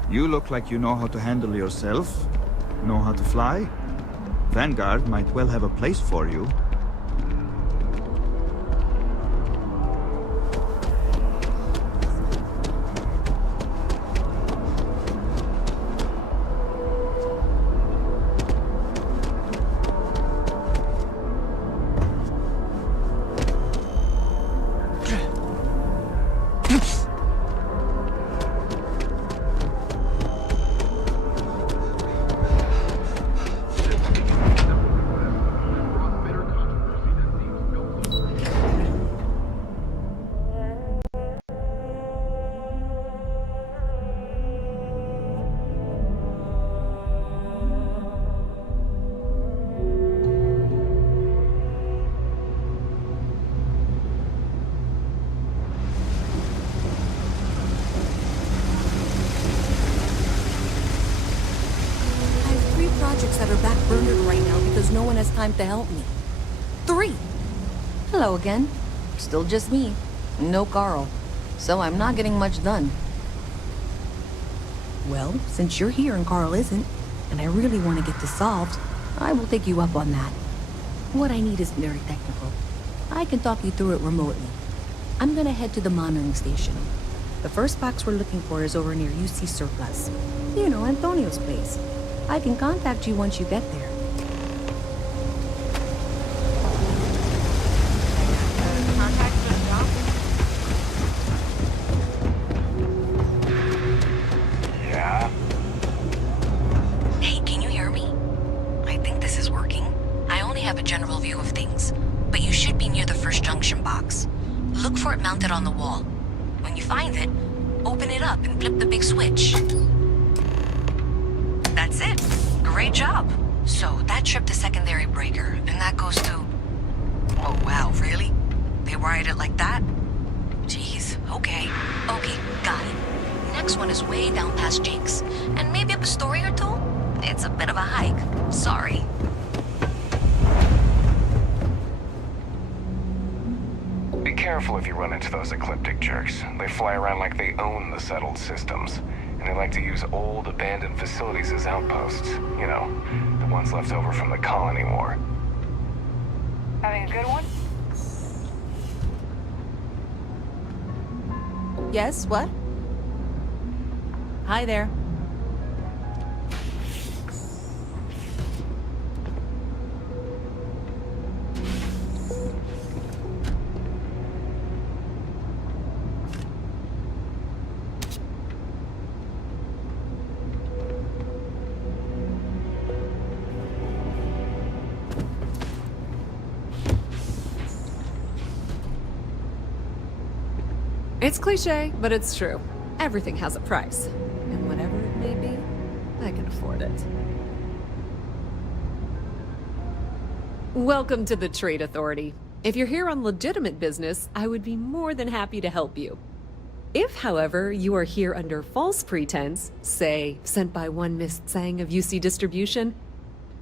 You look like you know how to handle yourself, know how to fly. Vanguard might well have a place for you. Projects that are backburnered right now because no one has time to help me. 3. Hello again. Still just me. No Carl. So I'm not getting much done. Well, since you're here and Carl isn't, and I really want to get this solved, I will take you up on that. What I need isn't very technical. I can talk you through it remotely. I'm gonna head to the monitoring station. The first box we're looking for is over near UC Surplus. You know, Antonio's place. I can contact you once you get there. Yeah? Hey, can you hear me? I think this is working. I only have a general view of things, but you should be near the first junction box. Look for it mounted on the wall. When you find it, open it up and flip the big switch. That's it. Great job. So that tripped the secondary breaker, and that goes to... Oh, wow, really? They wired it like that? Jeez, okay. Okay, got it. Next one is way down past Jake's, and maybe up a story or two? It's a bit of a hike. Sorry. Be careful if you run into those ecliptic jerks. They fly around like they own the settled systems. And they like to use old, abandoned facilities as outposts. You know, the ones left over from the colony war. Having a good one? Yes, what? Hi there. It's cliche, but it's true. Everything has a price. And whatever it may be, I can afford it. Welcome to the Trade Authority. If you're here on legitimate business, I would be more than happy to help you. If, however, you are here under false pretense, say, sent by one Miss Tsang of UC Distribution,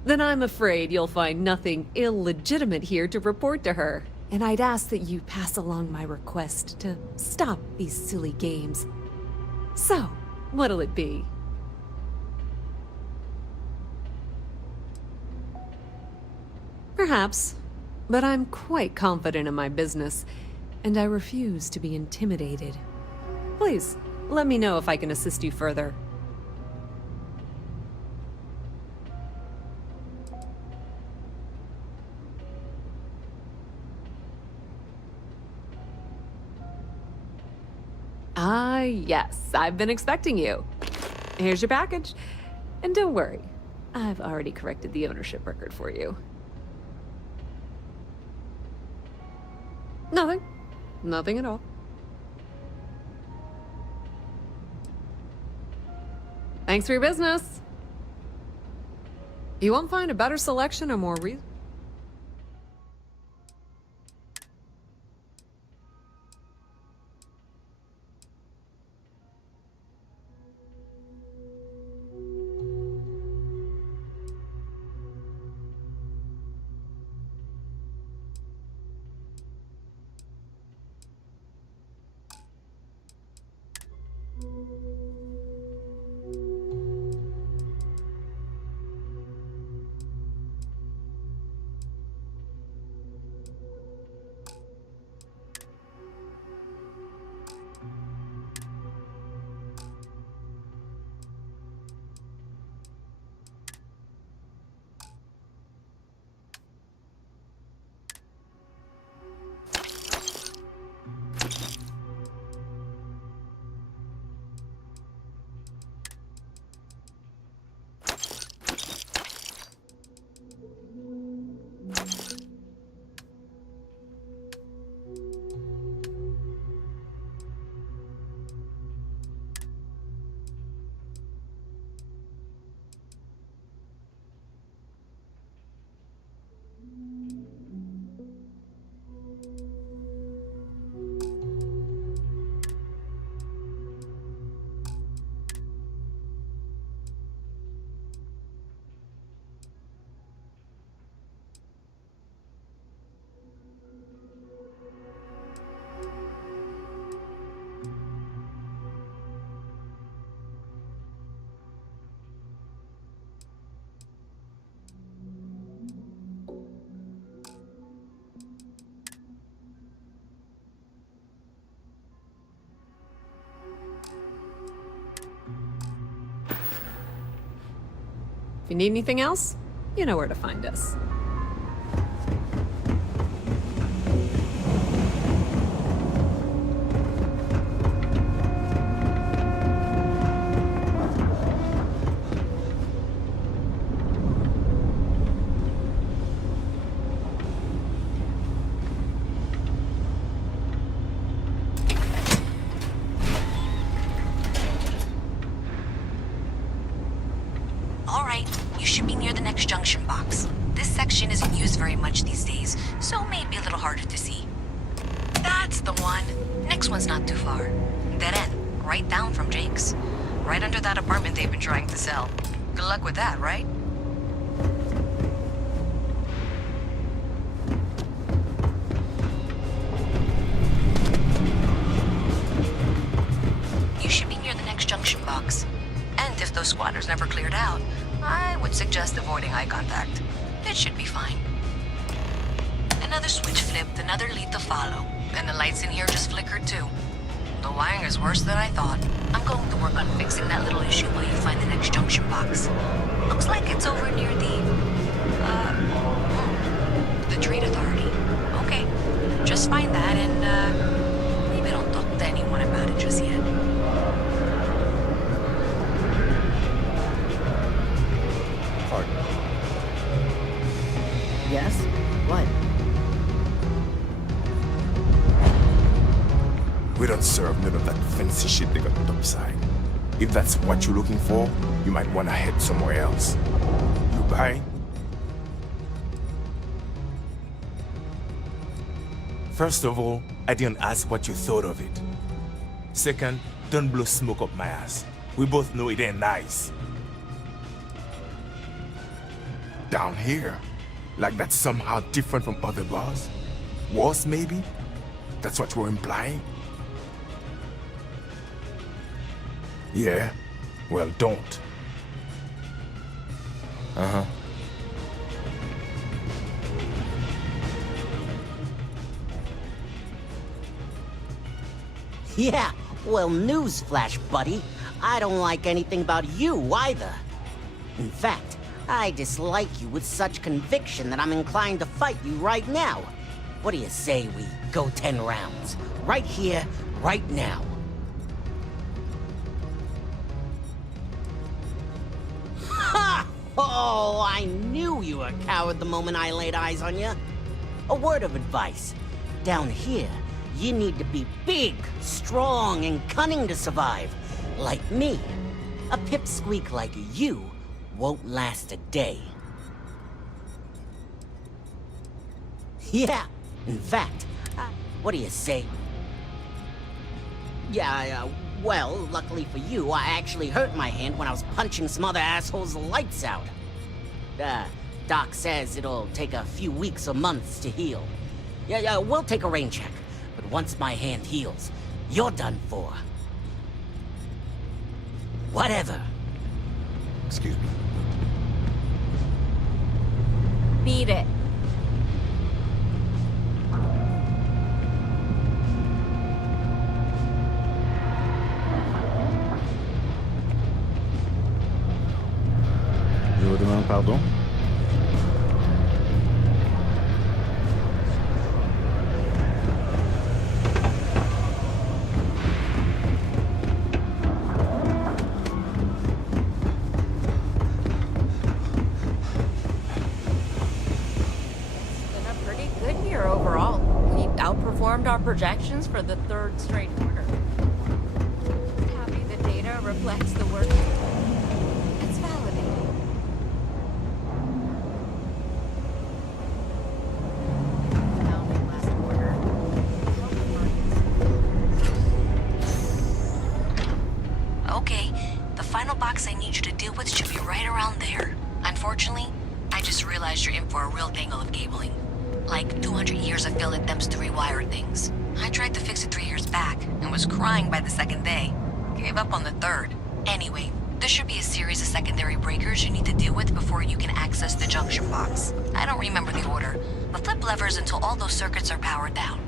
then I'm afraid you'll find nothing illegitimate here to report to her. And I'd ask that you pass along my request to stop these silly games. So, what'll it be? Perhaps, but I'm quite confident in my business, and I refuse to be intimidated. Please, let me know if I can assist you further. Ah, yes, I've been expecting you. Here's your package. And don't worry, I've already corrected the ownership record for you. Nothing. Nothing at all. Thanks for your business. You won't find a better selection or more reason. If you need anything else, you know where to find us. Alright, you should be near the next junction box. This section isn't used very much these days, so maybe a little harder to see. That's the one. Next one's not too far. Dead end, right down from Jake's. Right under that apartment they've been trying to sell. Good luck with that, right? You should be near the next junction box. And if those squatters never cleared out, I would suggest avoiding eye contact. It should be fine. Another switch flipped, another lead to follow. And the lights in here just flickered too. The wiring is worse than I thought. I'm going to work on fixing that little issue while you find the next junction box. Looks like it's over near the Trade Authority. Okay, just find that and, maybe don't talk to anyone about it just yet. Yes? What? We don't serve none of that fancy shit they got topside. If that's what you're looking for, you might want to head somewhere else. You buy? First of all, I didn't ask what you thought of it. Second, don't blow smoke up my ass. We both know it ain't nice. Down here? Like that's somehow different from other bars? Worse, maybe? That's what you're implying? Yeah? Well, don't. Uh-huh. Yeah, well, newsflash, buddy. I don't like anything about you either. In fact, I dislike you with such conviction that I'm inclined to fight you right now. What do you say we go 10 rounds? Right here, right now. Ha! Oh, I knew you were a coward the moment I laid eyes on you. A word of advice. Down here, you need to be big, strong, and cunning to survive. Like me. A pipsqueak like you won't last a day. Yeah, in fact, what do you say? Yeah, well, luckily for you, I actually hurt my hand when I was punching some other assholes' lights out. Doc says it'll take a few weeks or months to heal. Yeah, we'll take a rain check. But once my hand heals, you're done for. Whatever. Excuse me. Beat it. Je vous demande pardon. Our projections for the third straight quarter. Happy the data reflects the work. It's validating. Founding last quarter. Okay, the final box I need you to deal with should be right around there. Unfortunately, I just realized you're in for a real tangle of cabling. Like 200 years of fill attempts to rewire things. I tried to fix it 3 years back and was crying by the second day. Gave up on the third. Anyway, there should be a series of secondary breakers you need to deal with before you can access the junction box. I don't remember the order, but flip levers until all those circuits are powered down.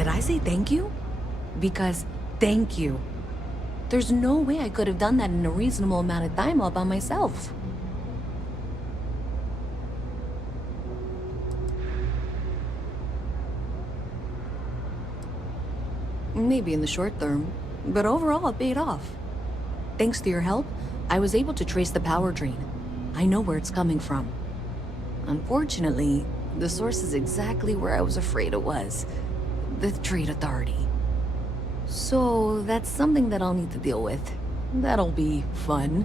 Did I say thank you? Because thank you. There's no way I could have done that in a reasonable amount of time all by myself. Maybe in the short term, but overall it paid off. Thanks to your help, I was able to trace the power drain. I know where it's coming from. Unfortunately, the source is exactly where I was afraid it was. The Trade Authority. So that's something that I'll need to deal with. That'll be fun.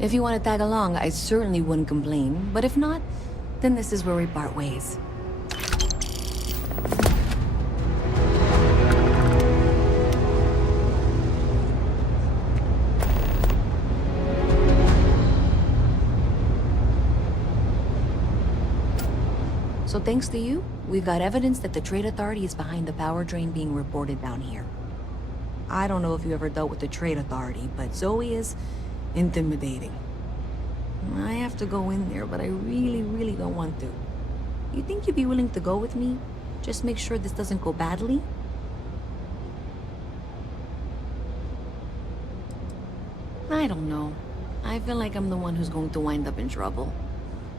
If you want to tag along, I certainly wouldn't complain, but if not, then this is where we part ways. So thanks to you, we've got evidence that the Trade Authority is behind the power drain being reported down here. I don't know if you ever dealt with the Trade Authority, but Zoe is intimidating. I have to go in there, but I really don't want to. You think you'd be willing to go with me? Just make sure this doesn't go badly? I don't know. I feel like I'm the one who's going to wind up in trouble.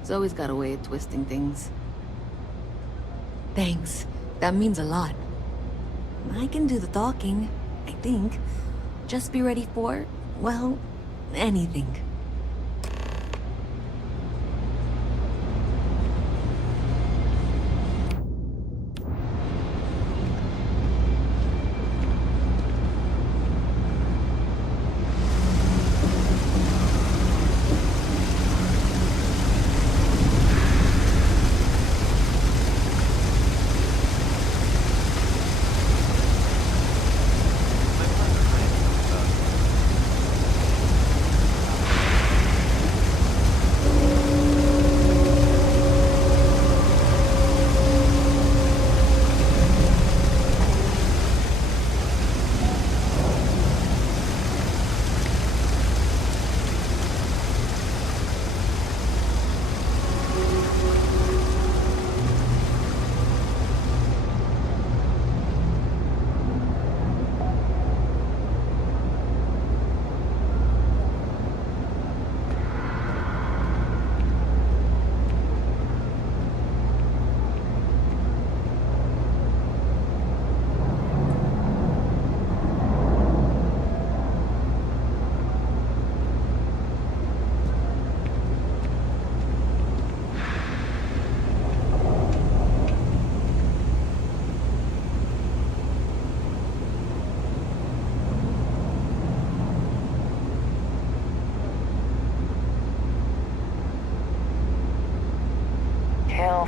Zoe's got a way of twisting things. Thanks. That means a lot. I can do the talking, I think. Just be ready for, well, anything.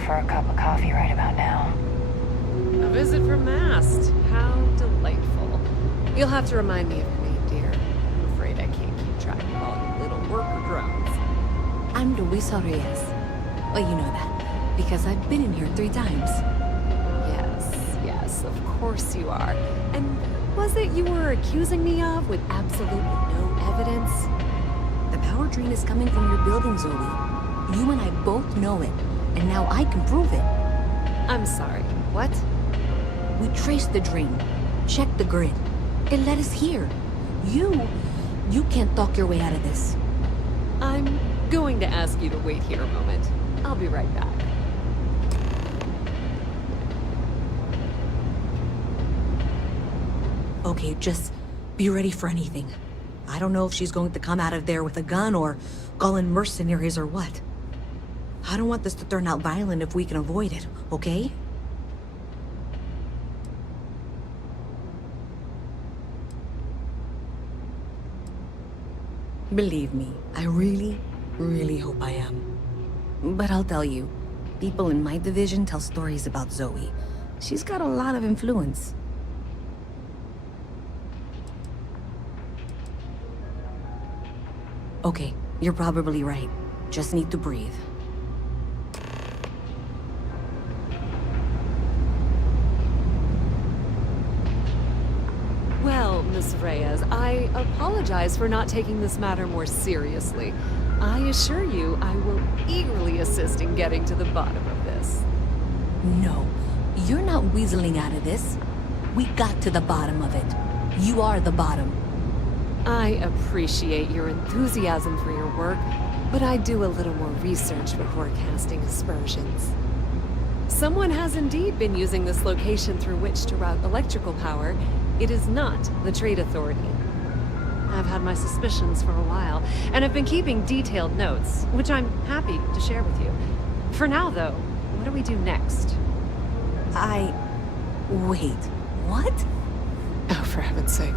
For a cup of coffee right about now. A visit from Mast. How delightful. You'll have to remind me of your name, dear. I'm afraid I can't keep track of all you little worker drones. I'm Luisa Reyes. Well, you know that, because I've been in here 3 times. Yes, of course you are. And was it you were accusing me of with absolutely no evidence? The power drain is coming from your building, Zoe. You and I both know it. And now I can prove it. I'm sorry, what? We traced the drain, checked the grid. It led us here. You can't talk your way out of this. I'm going to ask you to wait here a moment. I'll be right back. Okay, just be ready for anything. I don't know if she's going to come out of there with a gun or call in mercenaries or what. I don't want this to turn out violent if we can avoid it, okay? Believe me, I really hope I am. But I'll tell you, people in my division tell stories about Zoe. She's got a lot of influence. Okay, you're probably right. Just need to breathe. Well, Miss Reyes, I apologize for not taking this matter more seriously. I assure you I will eagerly assist in getting to the bottom of this. No, You're not weaseling out of this. We got to the bottom of it. You are the bottom. I appreciate your enthusiasm for your work, but I do a little more research before casting aspersions. Someone has indeed been using this location through which to route electrical power. It is not the Trade Authority. I've had my suspicions for a while, and have been keeping detailed notes, which I'm happy to share with you. For now, though, what do we do next? Wait, what? Oh, for heaven's sake.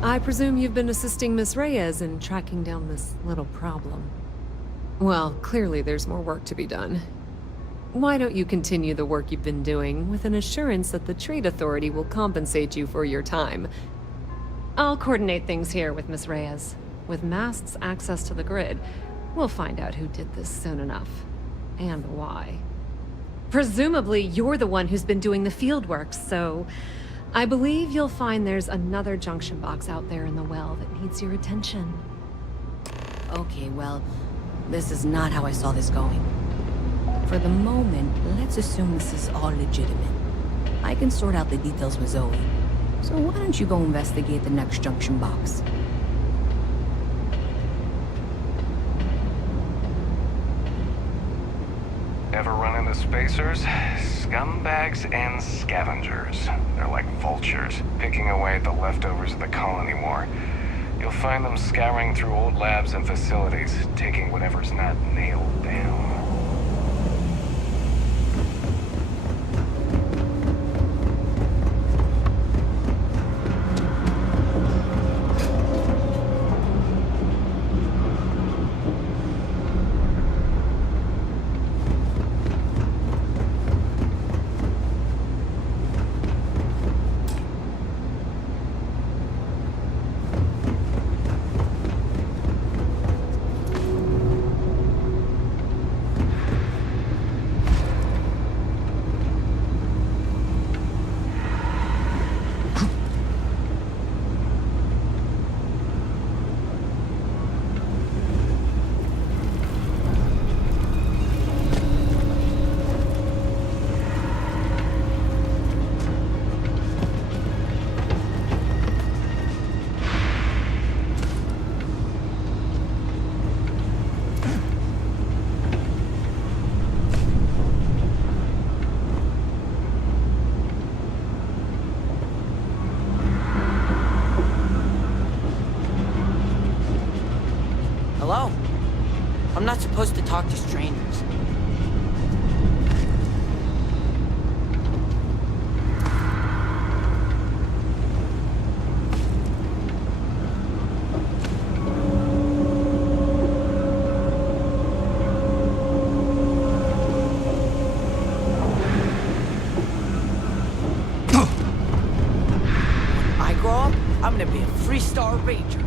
I presume you've been assisting Miss Reyes in tracking down this little problem. Well, clearly there's more work to be done. Why don't you continue the work you've been doing with an assurance that the Trade Authority will compensate you for your time? I'll coordinate things here with Miss Reyes. With Mast's access to the grid, we'll find out who did this soon enough. And why. Presumably, you're the one who's been doing the field work, so I believe you'll find there's another junction box out there in the well that needs your attention. Okay, well, this is not how I saw this going. For the moment, let's assume this is all legitimate. I can sort out the details with Zoe. So why don't you go investigate the next junction box? Ever run into spacers? Scumbags and scavengers. They're like vultures, picking away at the leftovers of the colony war. You'll find them scouring through old labs and facilities, taking whatever's not nailed down. Hello? I'm not supposed to talk to strangers. When I grow up, I'm gonna be a three-star ranger.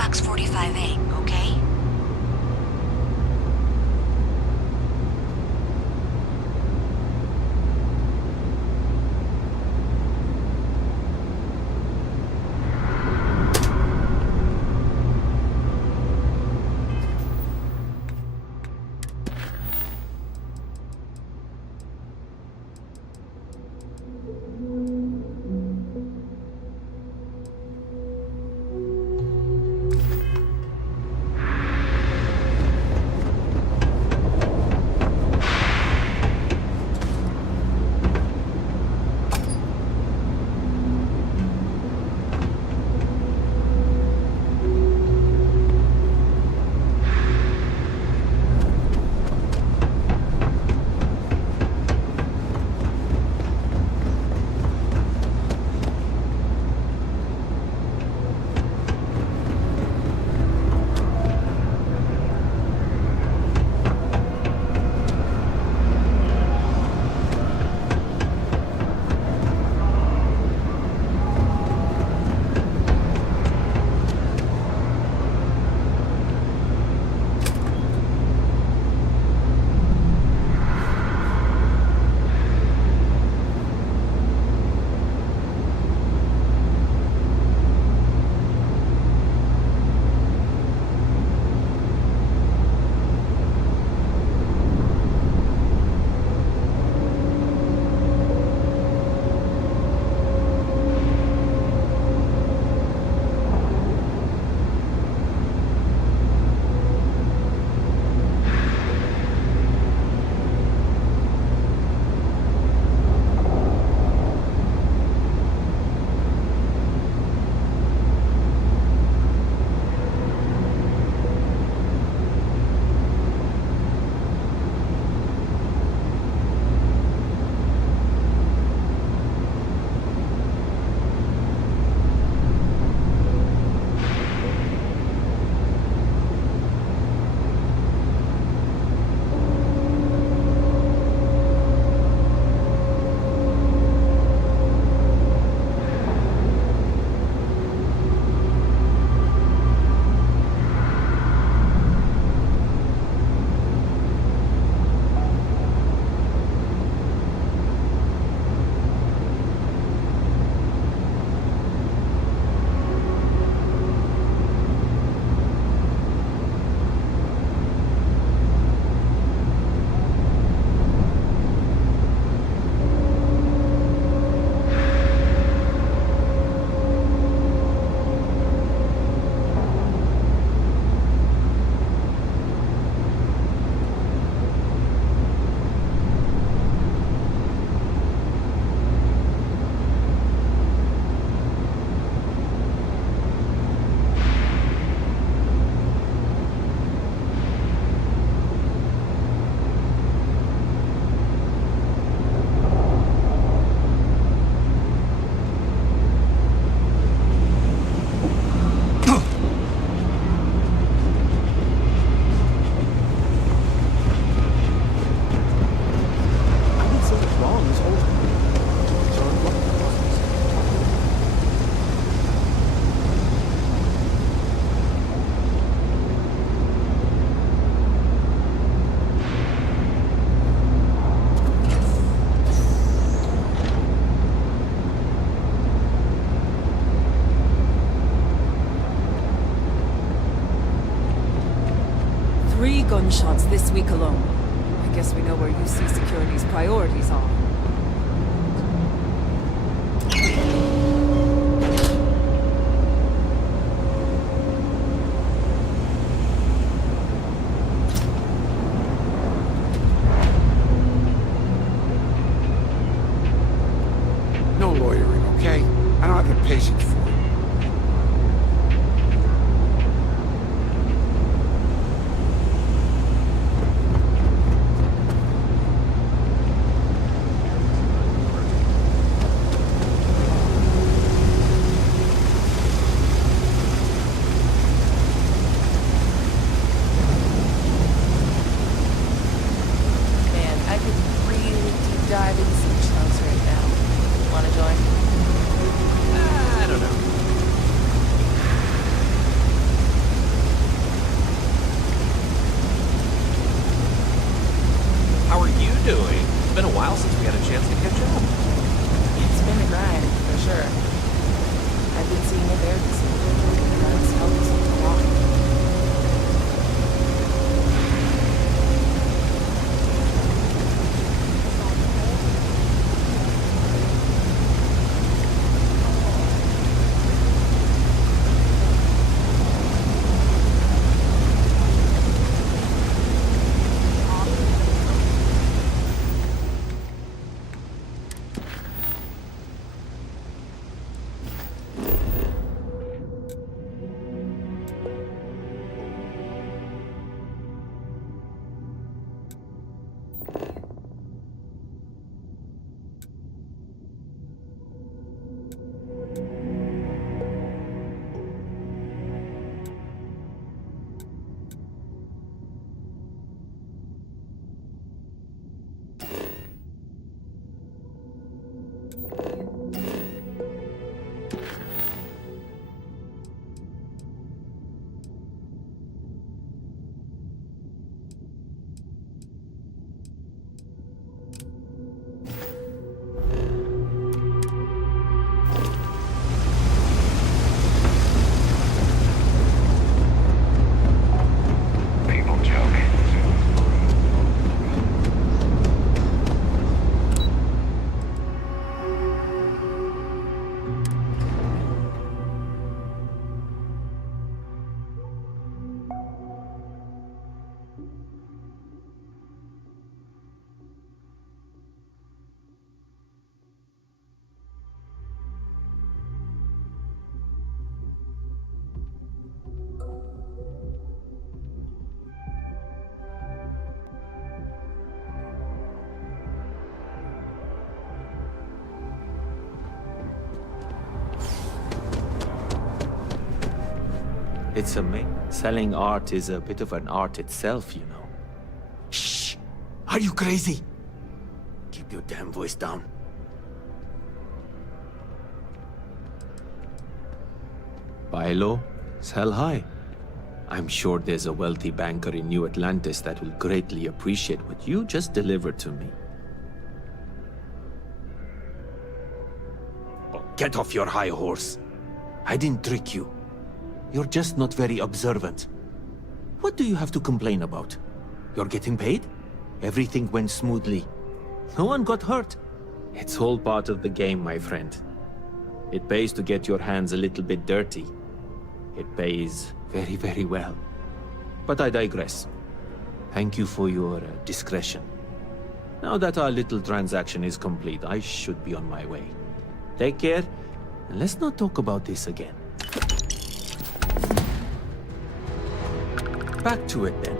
Box 45A, okay? Gunshots this week alone. I guess we know where UC Security's priorities are. No lawyering, okay? I don't have the patience for it. It's amazing. Selling art is a bit of an art itself, you know. Shh! Are you crazy? Keep your damn voice down. Buy low, sell high. I'm sure there's a wealthy banker in New Atlantis that will greatly appreciate what you just delivered to me. Oh, get off your high horse. I didn't trick you. You're just not very observant. What do you have to complain about? You're getting paid? Everything went smoothly. No one got hurt. It's all part of the game, my friend. It pays to get your hands a little bit dirty. It pays very, very well. But I digress. Thank you for your discretion. Now that our little transaction is complete, I should be on my way. Take care, and let's not talk about this again. Back to it then.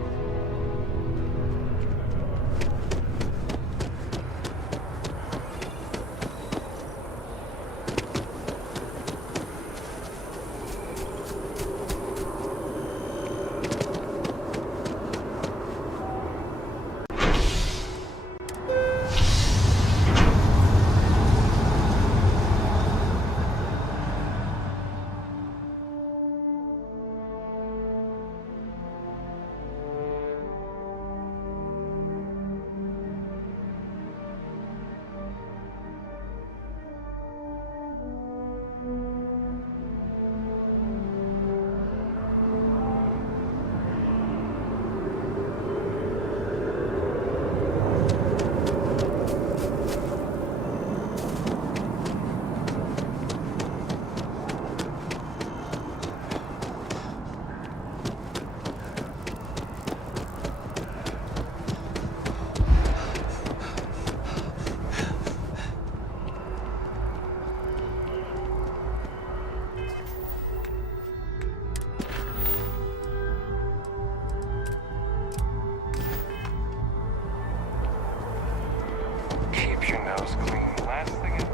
Keep your nose clean. Last thing in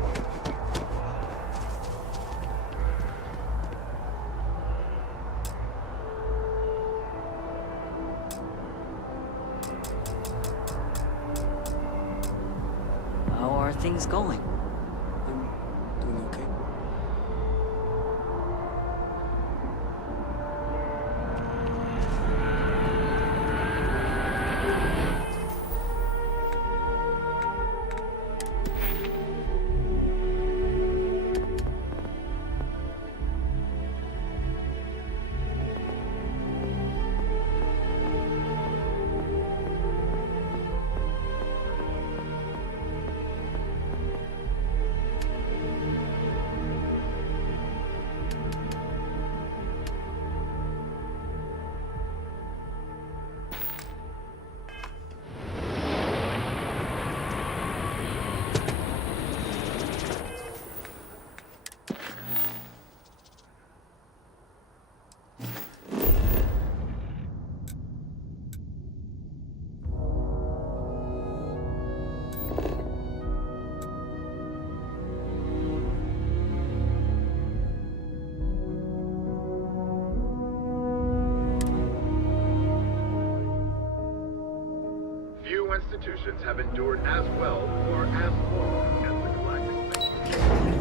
How are things going? I'm doing okay. Few institutions have endured as well or as long as the Galactic.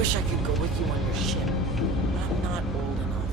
wish I could go with you on your ship, but I'm not old enough.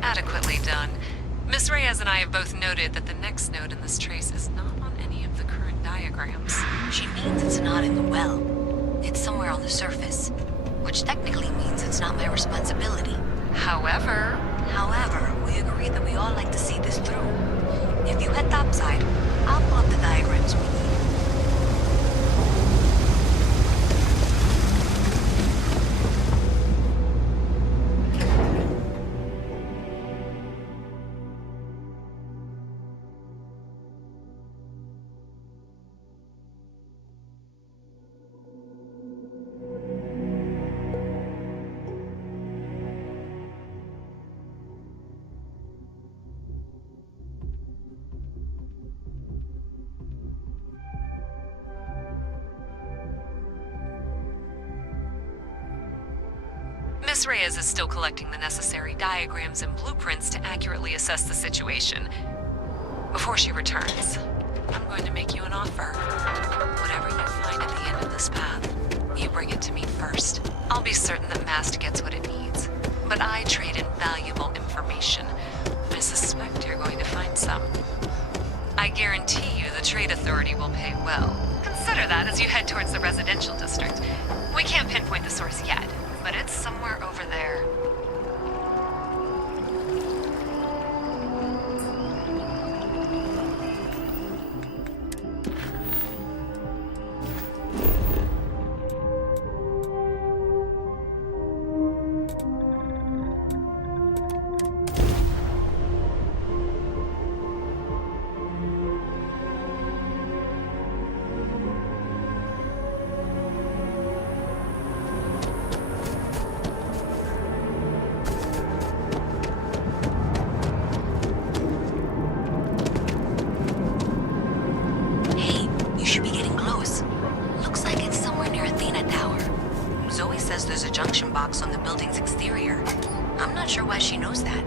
Adequately done. Miss Reyes and I have both noted that the next node in this trace is not on any of the current diagrams. She means it's not in the well. It's somewhere on the surface. Which technically means it's not my responsibility. However, we agreed that we all like to see this through. If you head topside, I'll pull up the diagrams we need. Miss Reyes is still collecting the necessary diagrams and blueprints to accurately assess the situation. Before she returns, I'm going to make you an offer. Whatever you find at the end of this path, you bring it to me first. I'll be certain that Mast gets what it needs, but I trade in valuable information. I suspect you're going to find some. I guarantee you the Trade Authority will pay well. Consider that as you head towards the residential district. We can't pinpoint the source yet, but it's somewhere over there. On the building's exterior. I'm not sure why she knows that.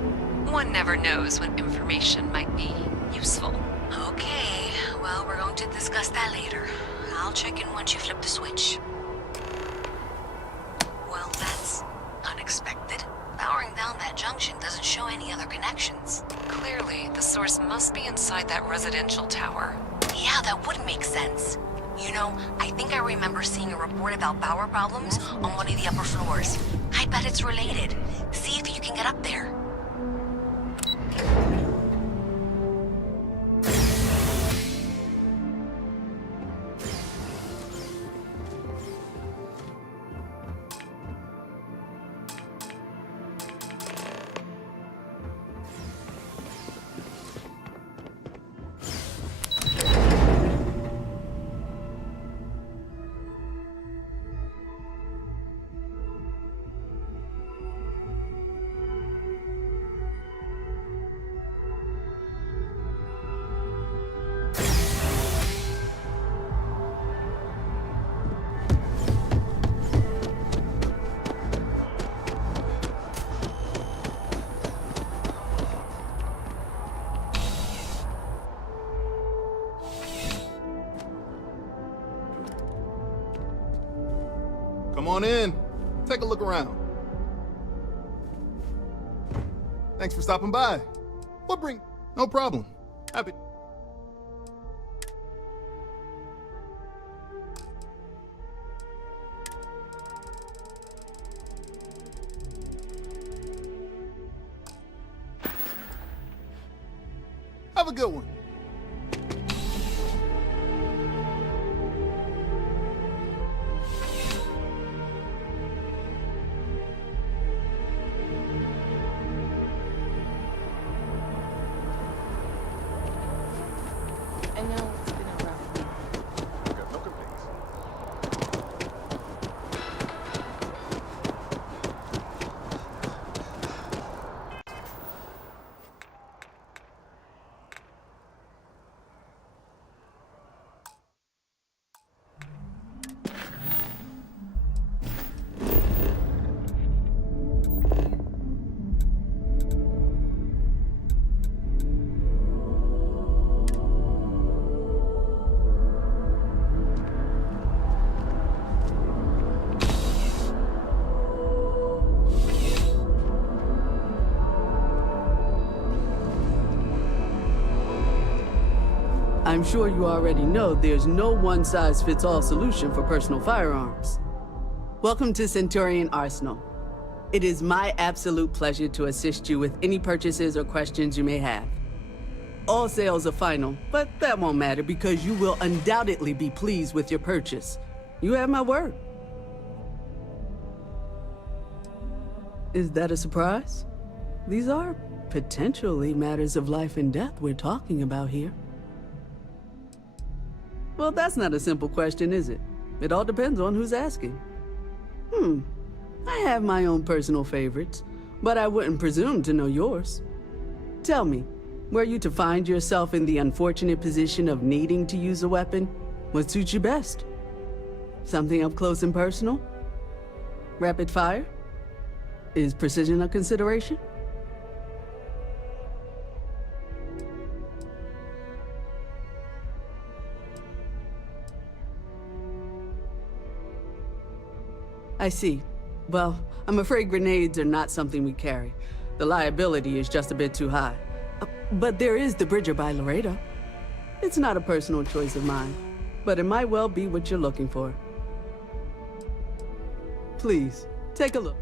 One never knows when information might be useful. Okay, well, we're going to discuss that later. I'll check in once you flip the switch. Well, that's unexpected. Powering down that junction doesn't show any other connections. Clearly, the source must be inside that residential tower. Yeah, that would make sense. You know, I think I remember seeing a report about power problems on one of the upper floors. I bet it's related. See if you can get up there. Come on in. Take a look around. Thanks for stopping by. No problem. Happy. Have a good one. I'm sure you already know there's no one-size-fits-all solution for personal firearms. Welcome to Centurion Arsenal. It is my absolute pleasure to assist you with any purchases or questions you may have. All sales are final, but that won't matter because you will undoubtedly be pleased with your purchase. You have my word. Is that a surprise? These are potentially matters of life and death we're talking about here. Well, that's not a simple question, is it? It all depends on who's asking. I have my own personal favorites, but I wouldn't presume to know yours. Tell me, were you to find yourself in the unfortunate position of needing to use a weapon, what suits you best? Something up close and personal? Rapid fire? Is precision a consideration? I see. Well, I'm afraid grenades are not something we carry. The liability is just a bit too high. But there is the Bridger by Laredo. It's not a personal choice of mine, but it might well be what you're looking for. Please, take a look.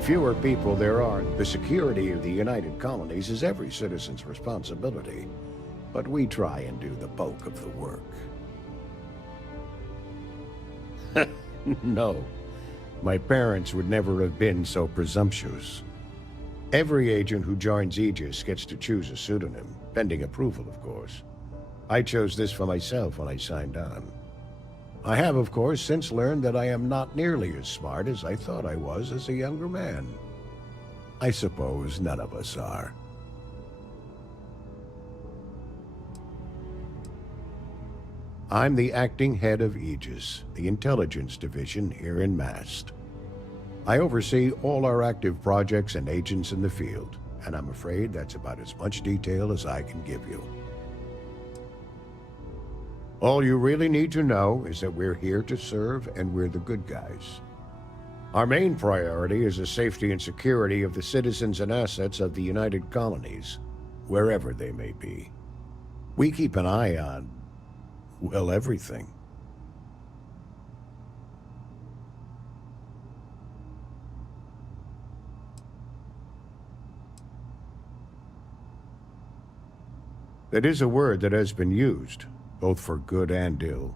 The fewer people there are, the security of the United Colonies is every citizen's responsibility. But we try and do the bulk of the work. No. My parents would never have been so presumptuous. Every agent who joins Aegis gets to choose a pseudonym, pending approval, of course. I chose this for myself when I signed on. I have, of course, since learned that I am not nearly as smart as I thought I was as a younger man. I suppose none of us are. I'm the acting head of Aegis, the intelligence division here in Mast. I oversee all our active projects and agents in the field, and I'm afraid that's about as much detail as I can give you. All you really need to know is that we're here to serve, and we're the good guys. Our main priority is the safety and security of the citizens and assets of the United Colonies, wherever they may be. We keep an eye on, well, everything. That is a word that has been used, both for good and ill,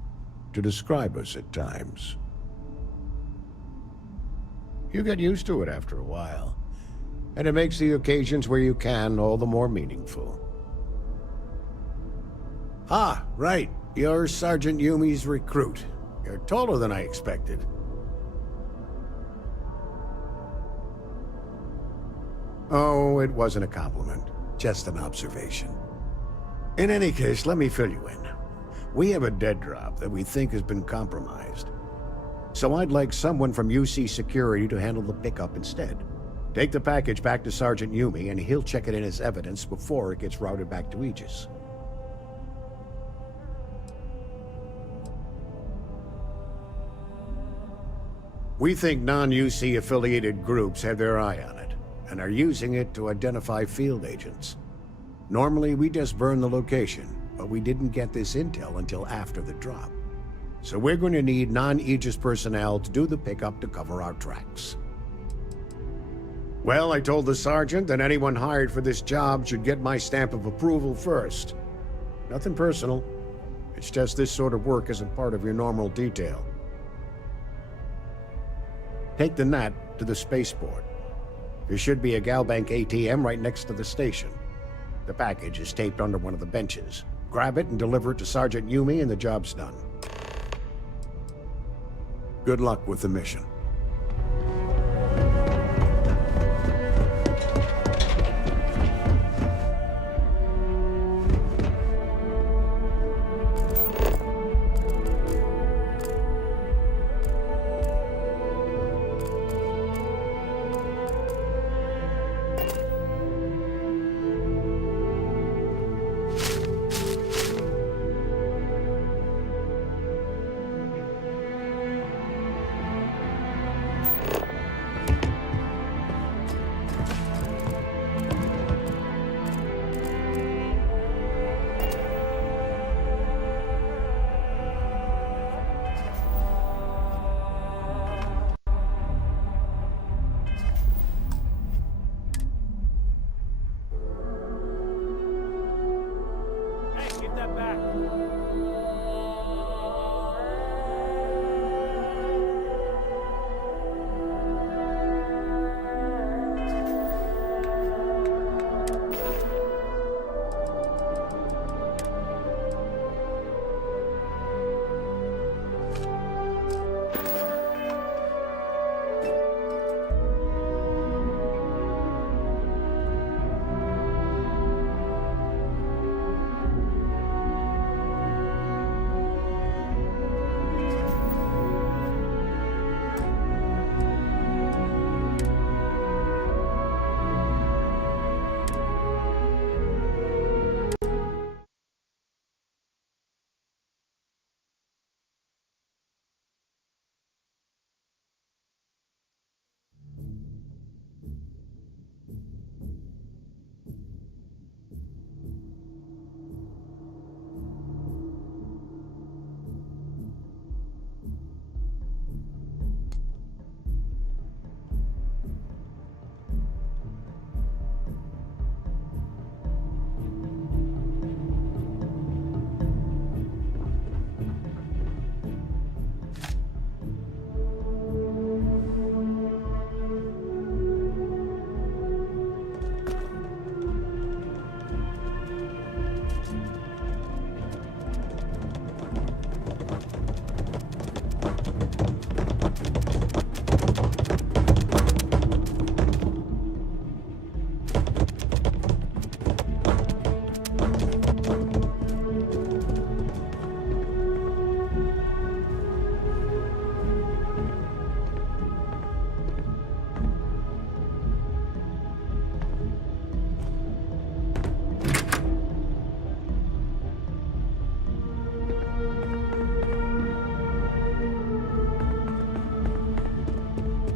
to describe us at times. You get used to it after a while, and it makes the occasions where you can all the more meaningful. Ah, right. You're Sergeant Yumi's recruit. You're taller than I expected. Oh, it wasn't a compliment. Just an observation. In any case, let me fill you in. We have a dead drop that we think has been compromised. So I'd like someone from UC Security to handle the pickup instead. Take the package back to Sergeant Yumi, and he'll check it in as evidence before it gets routed back to Aegis. We think non-UC affiliated groups have their eye on it, and are using it to identify field agents. Normally, we just burn the location, but we didn't get this intel until after the drop. So we're going to need non-Aegis personnel to do the pickup to cover our tracks. Well, I told the sergeant that anyone hired for this job should get my stamp of approval first. Nothing personal. It's just this sort of work isn't part of your normal detail. Take the NAT to the spaceport. There should be a Galbank ATM right next to the station. The package is taped under one of the benches. Grab it and deliver it to Sergeant Yumi and the job's done. Good luck with the mission.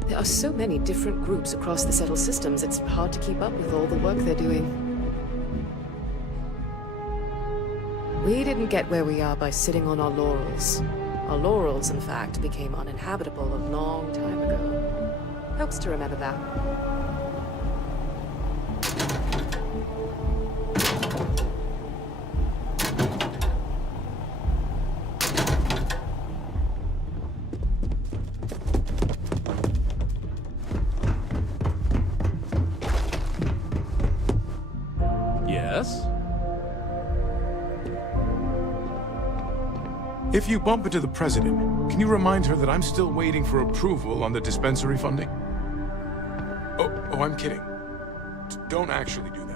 There are so many different groups across the settled systems, it's hard to keep up with all the work they're doing. We didn't get where we are by sitting on our laurels. Our laurels, in fact, became uninhabitable a long time ago. Helps to remember that. Yes? If you bump into the President, can you remind her that I'm still waiting for approval on the dispensary funding? Oh, I'm kidding. Don't actually do that.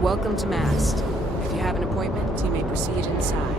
Welcome to Mast. If you have an appointment, you may proceed inside.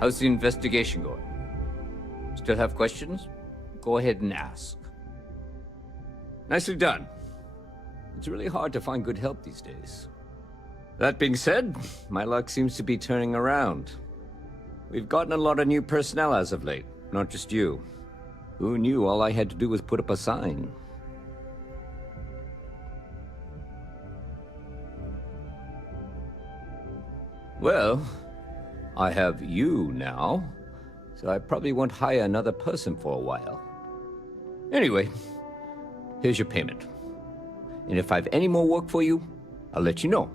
How's the investigation going? Still have questions? Go ahead and ask. Nicely done. It's really hard to find good help these days. That being said, my luck seems to be turning around. We've gotten a lot of new personnel as of late, not just you. Who knew all I had to do was put up a sign? Well, I have you now, so I probably won't hire another person for a while. Anyway, here's your payment. And if I have any more work for you, I'll let you know.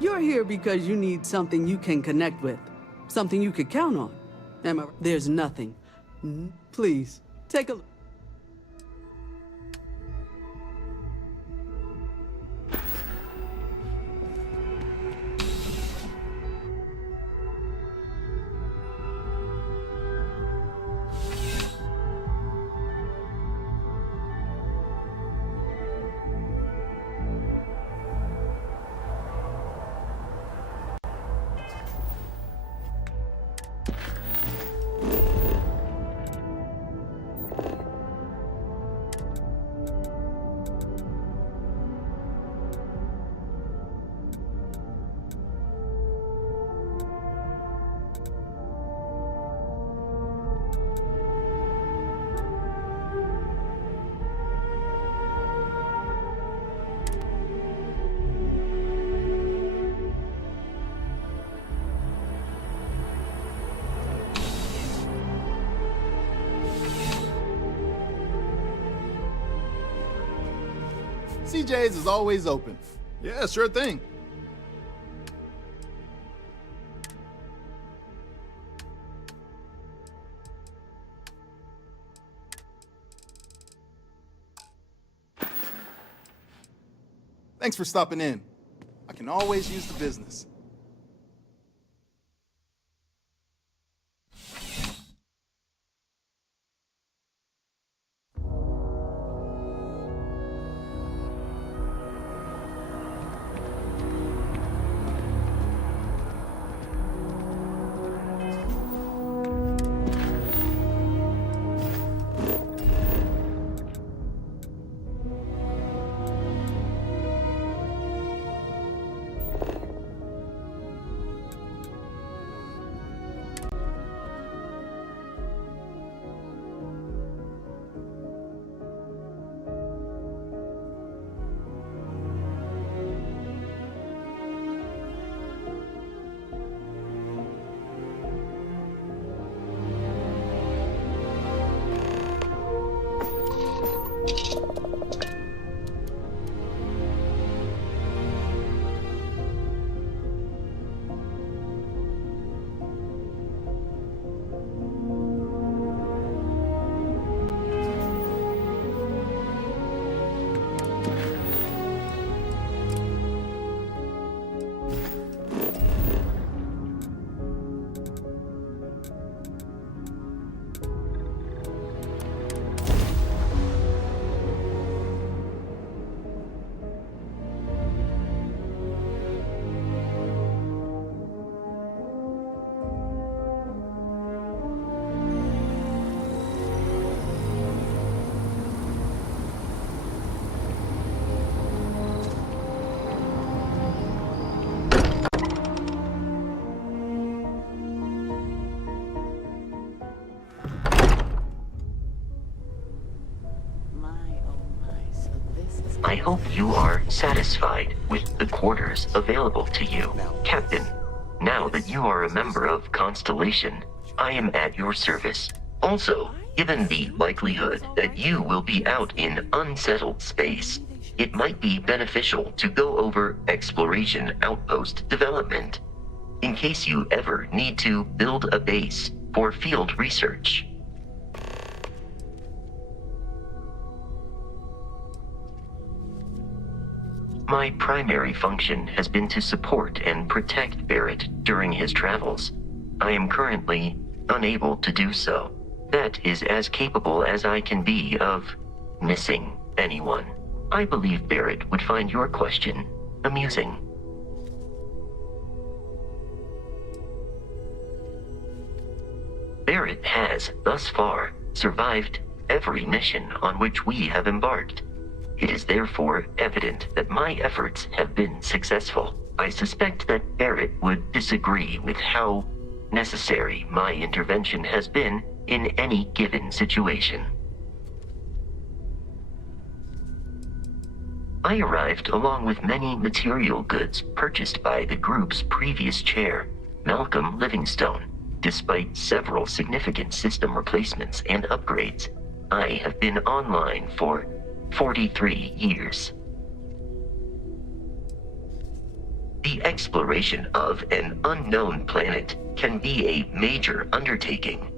You're here because you need something you can connect with. Something you could count on. Am I right? There's nothing. Please, take a look. CJ's is always open. Yeah, sure thing. Thanks for stopping in. I can always use the business. I hope you are satisfied with the quarters available to you, Captain. Now that you are a member of Constellation, I am at your service. Also, given the likelihood that you will be out in unsettled space, it might be beneficial to go over exploration outpost development, in case you ever need to build a base for field research. My primary function has been to support and protect Barrett during his travels. I am currently unable to do so. That is as capable as I can be of missing anyone. I believe Barrett would find your question amusing. Barrett has, thus far, survived every mission on which we have embarked. It is therefore evident that my efforts have been successful. I suspect that Barrett would disagree with how necessary my intervention has been in any given situation. I arrived along with many material goods purchased by the group's previous chair, Malcolm Livingstone. Despite several significant system replacements and upgrades, I have been online for 43 years. The exploration of an unknown planet can be a major undertaking.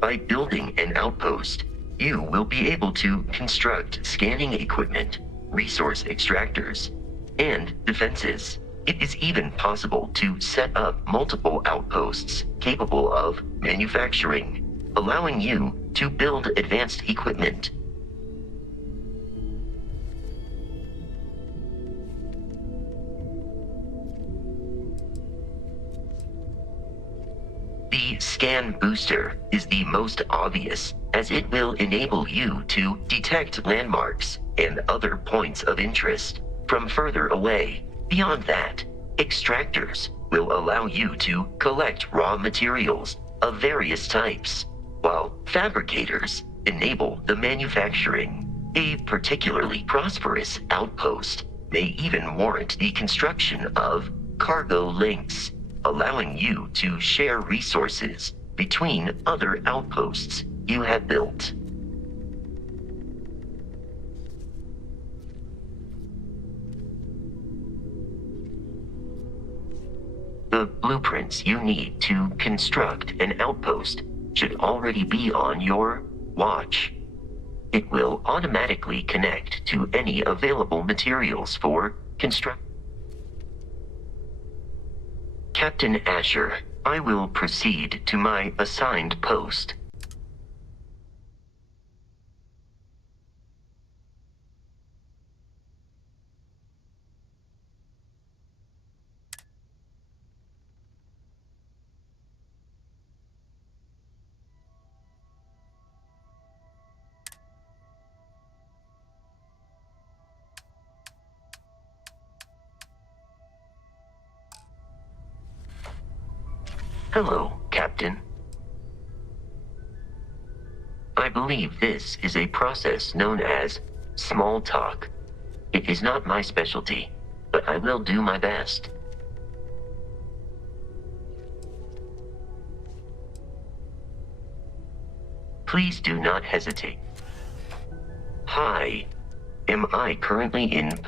By building an outpost, you will be able to construct scanning equipment, resource extractors, and defenses. It is even possible to set up multiple outposts capable of manufacturing, allowing you to build advanced equipment. The scan booster is the most obvious, as it will enable you to detect landmarks and other points of interest from further away. Beyond that, extractors will allow you to collect raw materials of various types, while fabricators enable the manufacturing. A particularly prosperous outpost may even warrant the construction of cargo links, allowing you to share resources between other outposts you have built. The blueprints you need to construct an outpost should already be on your watch. It will automatically connect to any available materials for construction. Captain Asher, I will proceed to my assigned post. Hello, Captain. I believe this is a process known as small talk. It is not my specialty, but I will do my best. Please do not hesitate. Hi. Am I currently in...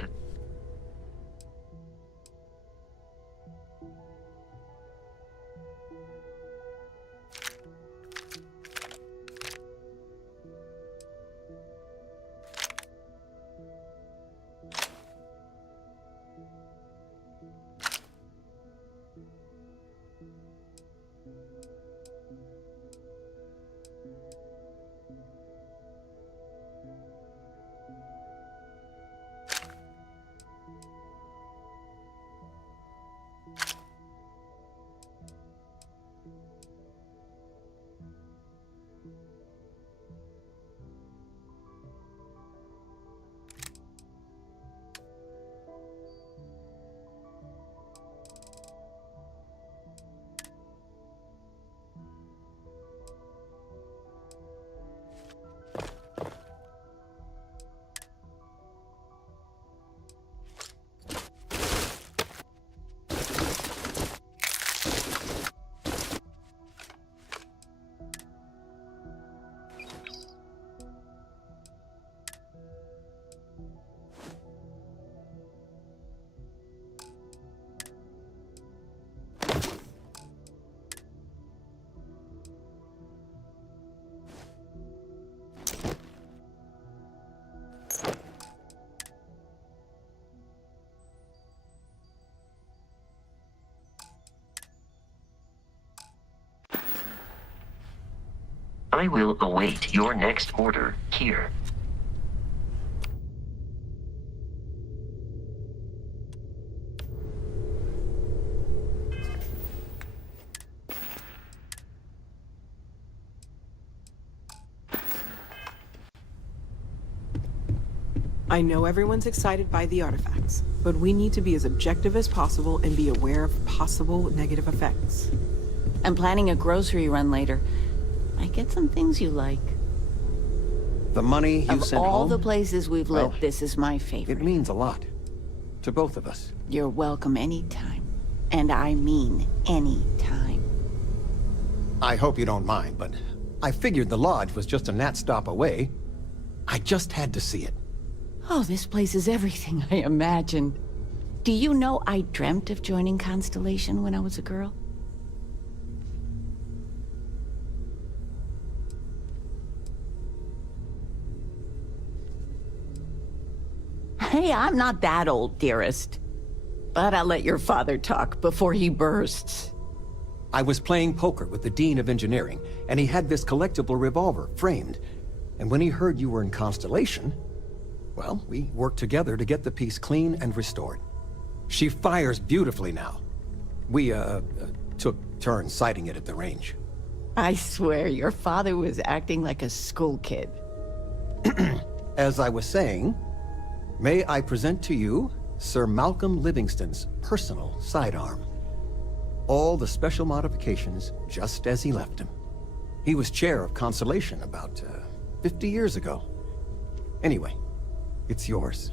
I will await your next order here. I know everyone's excited by the artifacts, but we need to be as objective as possible and be aware of possible negative effects. I'm planning a grocery run later. I get some things you like. The money you sent home? Of all the places we've lived, this is my favorite. It means a lot. To both of us. You're welcome anytime. And I mean anytime. I hope you don't mind, but I figured the lodge was just a gnat stop away. I just had to see it. Oh, this place is everything I imagined. Do you know I dreamt of joining Constellation when I was a girl? Hey, I'm not that old, dearest. But I'll let your father talk before he bursts. I was playing poker with the Dean of Engineering, and he had this collectible revolver framed. And when he heard you were in Constellation, well, we worked together to get the piece clean and restored. She fires beautifully now. We, took turns sighting it at the range. I swear, your father was acting like a school kid. As I was saying, may I present to you Sir Malcolm Livingston's personal sidearm. All the special modifications just as he left him. He was chair of Constellation about 50 years ago. Anyway, it's yours.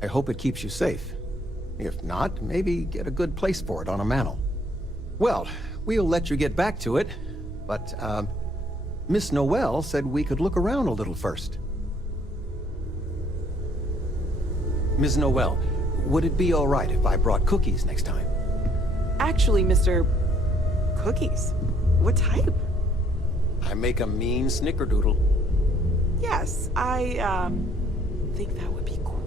I hope it keeps you safe. If not, maybe get a good place for it on a mantle. Well, we'll let you get back to it, but, Miss Noel said we could look around a little first. Ms. Noel, would it be all right if I brought cookies next time? Actually, Mr. Cookies? What type? I make a mean snickerdoodle. Yes, I, think that would be cool.